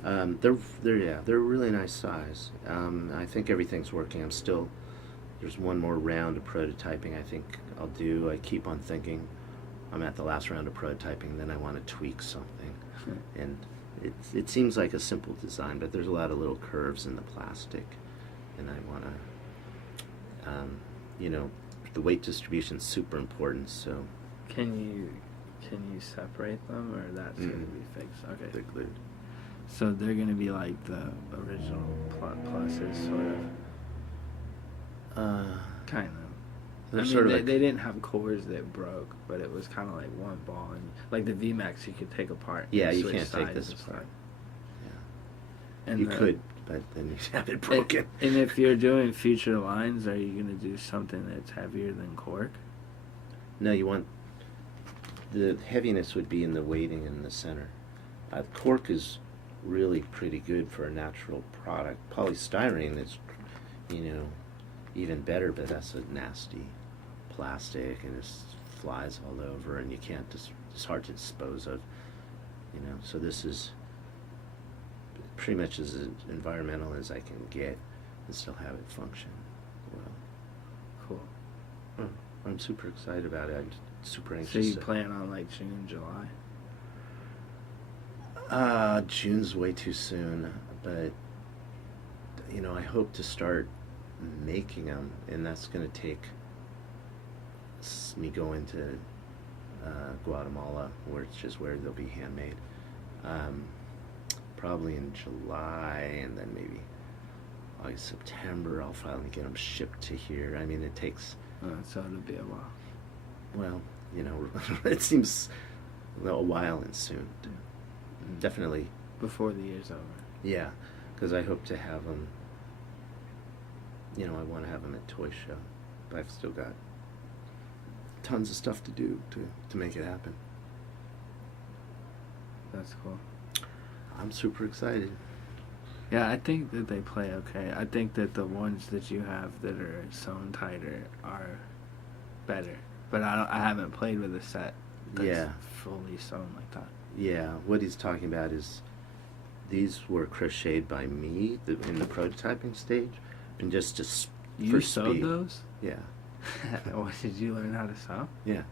ball. They're a really nice size. I think everything's working. There's one more round of prototyping I think I'll do. I keep on thinking I'm at the last round of prototyping, then I want to tweak something. And it seems like a simple design, but there's a lot of little curves in the plastic, and I want to, the weight distribution is super important. So can you separate them, or that's going to be fixed? Okay. They're glued. So they're going to be like the original pluses, sort of. Kind of. They didn't have cores that broke, but it was kind of like one ball, and like the VMAX you could take apart. Yeah, and you switch can't take sides this and apart. stuff. Yeah. And you could, but then you'd have it broken. And if you're doing future lines, are you going to do something that's heavier than cork? No, you want the heaviness would be in the weighting in the center. Cork is really pretty good for a natural product. Polystyrene is, even better, but that's a nasty plastic, and it flies all over, and you can't it's hard to dispose of, so this is pretty much as environmental as I can get and still have it function well. Cool. I'm super excited about it. I'm super anxious. So you plan on like June, July? June's way too soon, but I hope to start making them, and that's going to take me going to Guatemala, where they'll be handmade, probably in July, and then maybe August, September I'll finally get them shipped to here. I mean, it takes so it'll be a while. Well, it seems a while and soon. Definitely before the year's over. Yeah, because I hope to have them. I want to have them at Toy Show, but I've still got tons of stuff to do to make it happen. That's cool. I'm super excited. Yeah, I think that they play okay. I think that the ones that you have that are sewn tighter are better. But I haven't played with a set that's Yeah. fully sewn like that. Yeah, what he's talking about is these were crocheted by me in the prototyping stage, and just You for sewed speed. those? Yeah, What, did you learn how to sew? yeah,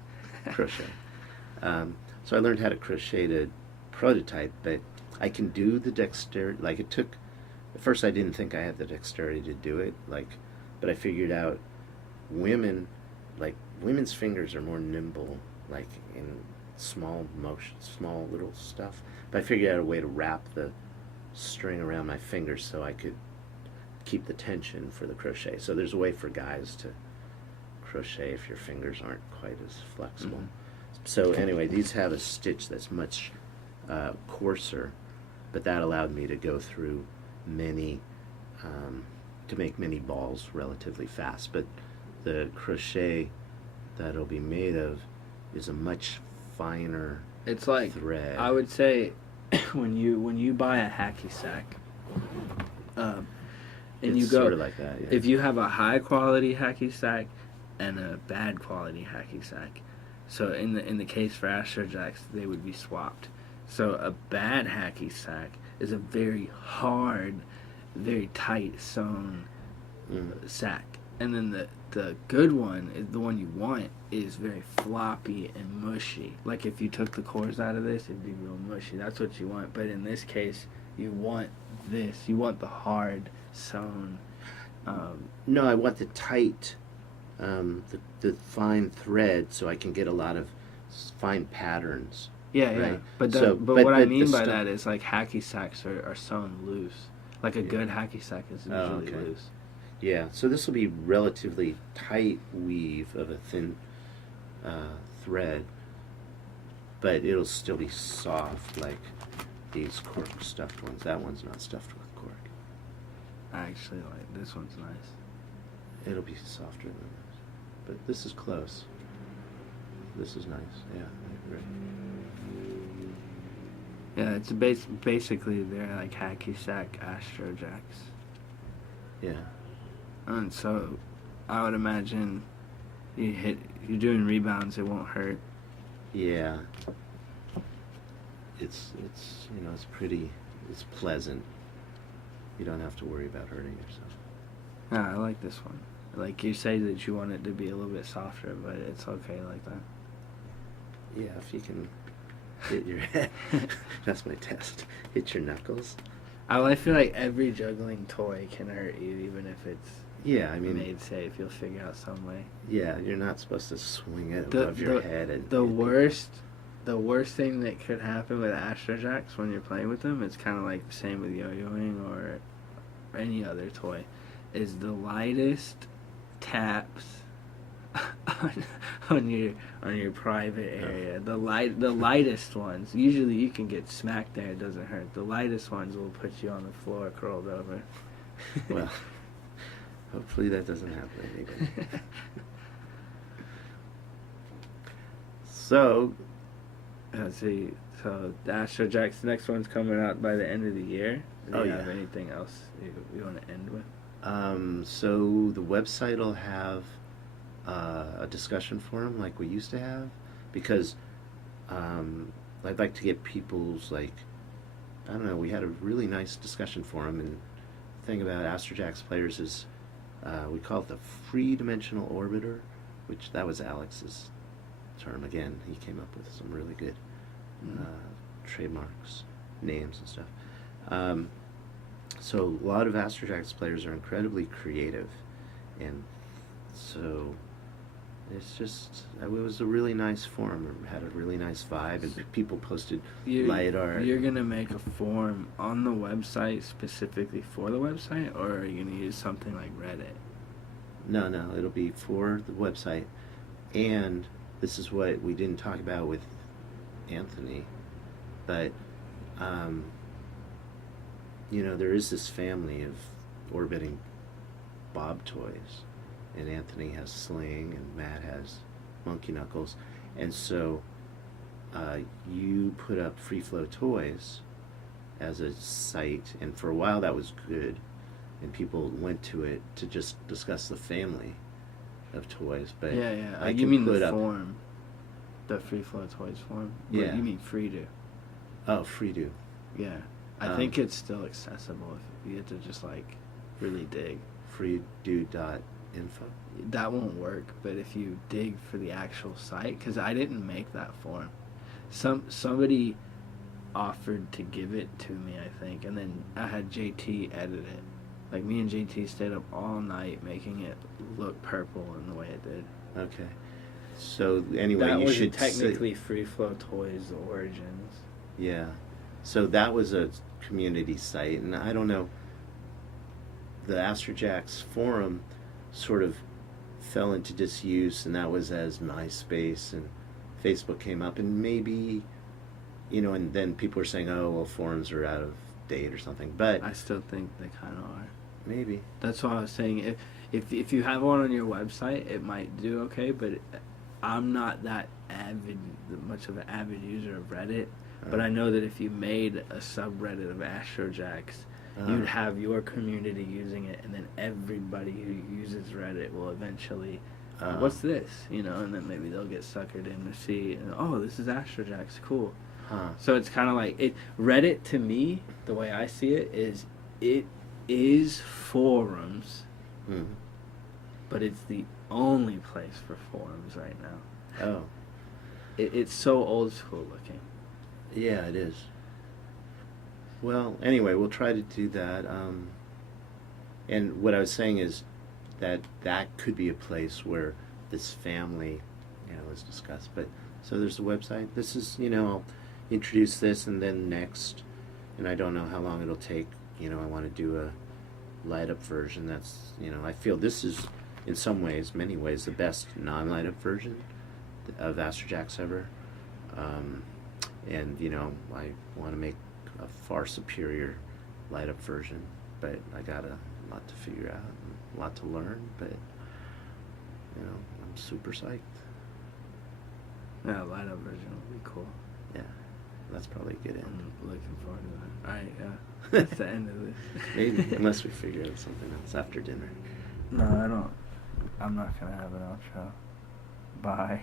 crochet. So I learned how to crochet to prototype, but I can do the dexterity. Like it took, at first I didn't think I had the dexterity to do it. But I figured out women, women's fingers are more nimble, like in small motion, small little stuff. But I figured out a way to wrap the string around my fingers so I could keep the tension for the crochet. So there's a way for guys to crochet if your fingers aren't quite as flexible. Mm-hmm. So anyway, these have a stitch that's much coarser, but that allowed me to go through to make many balls relatively fast. But the crochet that it'll be made of is a much finer It's like thread. I would say when you buy a hacky sack, and it's you go sort of like that. Yeah. if you have a high quality hacky sack and a bad quality hacky sack, so in the case for Astrojax, they would be swapped. So a bad hacky sack is a very hard, very tight sewn sack, and then the good one is the one you want is very floppy and mushy. Like if you took the cores out of this, it'd be real mushy. That's what you want. But in this case, you want this. You want the hard sewn. No, I want the tight, the fine thread, so I can get a lot of fine patterns. Yeah, right? yeah. But So, what I but mean the by stuff- that is like hacky sacks are sewn loose. Like a good hacky sack is usually okay. loose. Yeah, so this will be relatively tight weave of a thin thread, but it'll still be soft like these cork stuffed ones. That one's not stuffed with cork. I actually like this one's nice. It'll be softer than this, but this is close. This is nice. Yeah, I agree. Yeah, it's basically they're like hacky sack Astrojax. Yeah. And so I would imagine you're doing rebounds, it won't hurt. Yeah. It's it's pretty, it's pleasant. You don't have to worry about hurting yourself. Yeah, I like this one. Like you say that you want it to be a little bit softer, but it's okay like that. Yeah, if you can hit your head. That's my test. Hit your knuckles. I feel like every juggling toy can hurt you, even if it's Yeah, I mean, made safe. You'll figure out some way. yeah, you're not supposed to swing it above your head. And the worst thing that could happen with Astrojax when you're playing with them, it's kind of like the same with yo-yoing or any other toy, is the lightest taps on your private area. The lightest ones. Usually you can get smacked there, it doesn't hurt. The lightest ones will put you on the floor curled over. Well, hopefully that doesn't happen to anybody. So, Let's see. So the Astrojax, the next one's coming out by the end of the year. Do you have yeah. anything else you want to end with? so the website will have a discussion forum like we used to have, because I'd like to get people's, like, I don't know, we had a really nice discussion forum, and the thing about Astrojax players is we call it the free-dimensional orbiter, which that was Alex's term. Again, he came up with some really good trademarks, names and stuff. So a lot of Astrojax players are incredibly creative, and so it's just, it was a really nice forum. It had a really nice vibe, and people posted light art. You're going to make a form on the website specifically for the website, or are you going to use something like Reddit? No, it'll be for the website, and this is what we didn't talk about with Anthony, but there is this family of orbiting Bob toys, and Anthony has Sling, and Matt has Monkey Knuckles, and so you put up Free Flow Toys, as a site, and for a while that was good, and people went to it to just discuss the family of toys. But yeah. I You can mean put the up, form, the Free Flow Toys form? Yeah. You mean Free-Do? oh, Free-Do. Yeah. I think it's still accessible if you have to just like really dig. Freedo.info. That won't work, but if you dig for the actual site, because I didn't make that form. Somebody offered to give it to me, I think, and then I had JT edit it. Like, me and JT stayed up all night making it look purple in the way it did. Okay. So anyway, that you was should technically Free Flow Toys Origins. Yeah. So that was a community site, and I don't know, the Astrojax forum sort of fell into disuse, and that was as MySpace and Facebook came up, and maybe, and then people were saying, oh, well, forums are out of date or something, but I still think they kind of are. maybe. That's why I was saying, if you have one on your website, it might do okay, but I'm not that much of an avid user of Reddit. But I know that if you made a subreddit of Astrojax, you'd have your community using it, and then everybody who uses Reddit will eventually, what's this? And then maybe they'll get suckered in to see, oh, this is Astrojax, cool. So it's kind of like, Reddit to me, the way I see it is forums, but it's the only place for forums right now. Oh. It's so old school looking. Yeah, it is. Well, anyway, we'll try to do that. And what I was saying is that could be a place where this family, is discussed. But so there's a website. This is, I'll introduce this, and then next, and I don't know how long it'll take. I want to do a light up version. That's, I feel this is in some ways, many ways, the best non-light up version of Astrojax ever. And I want to make a far superior light up version, but I got a lot to figure out and a lot to learn, but I'm super psyched. Yeah, light up version would be cool. Yeah, that's probably a good end. I'm looking forward to that. Alright, yeah. That's the end of this. Maybe, unless we figure out something else after dinner. No, I'm not gonna have an outro. Bye.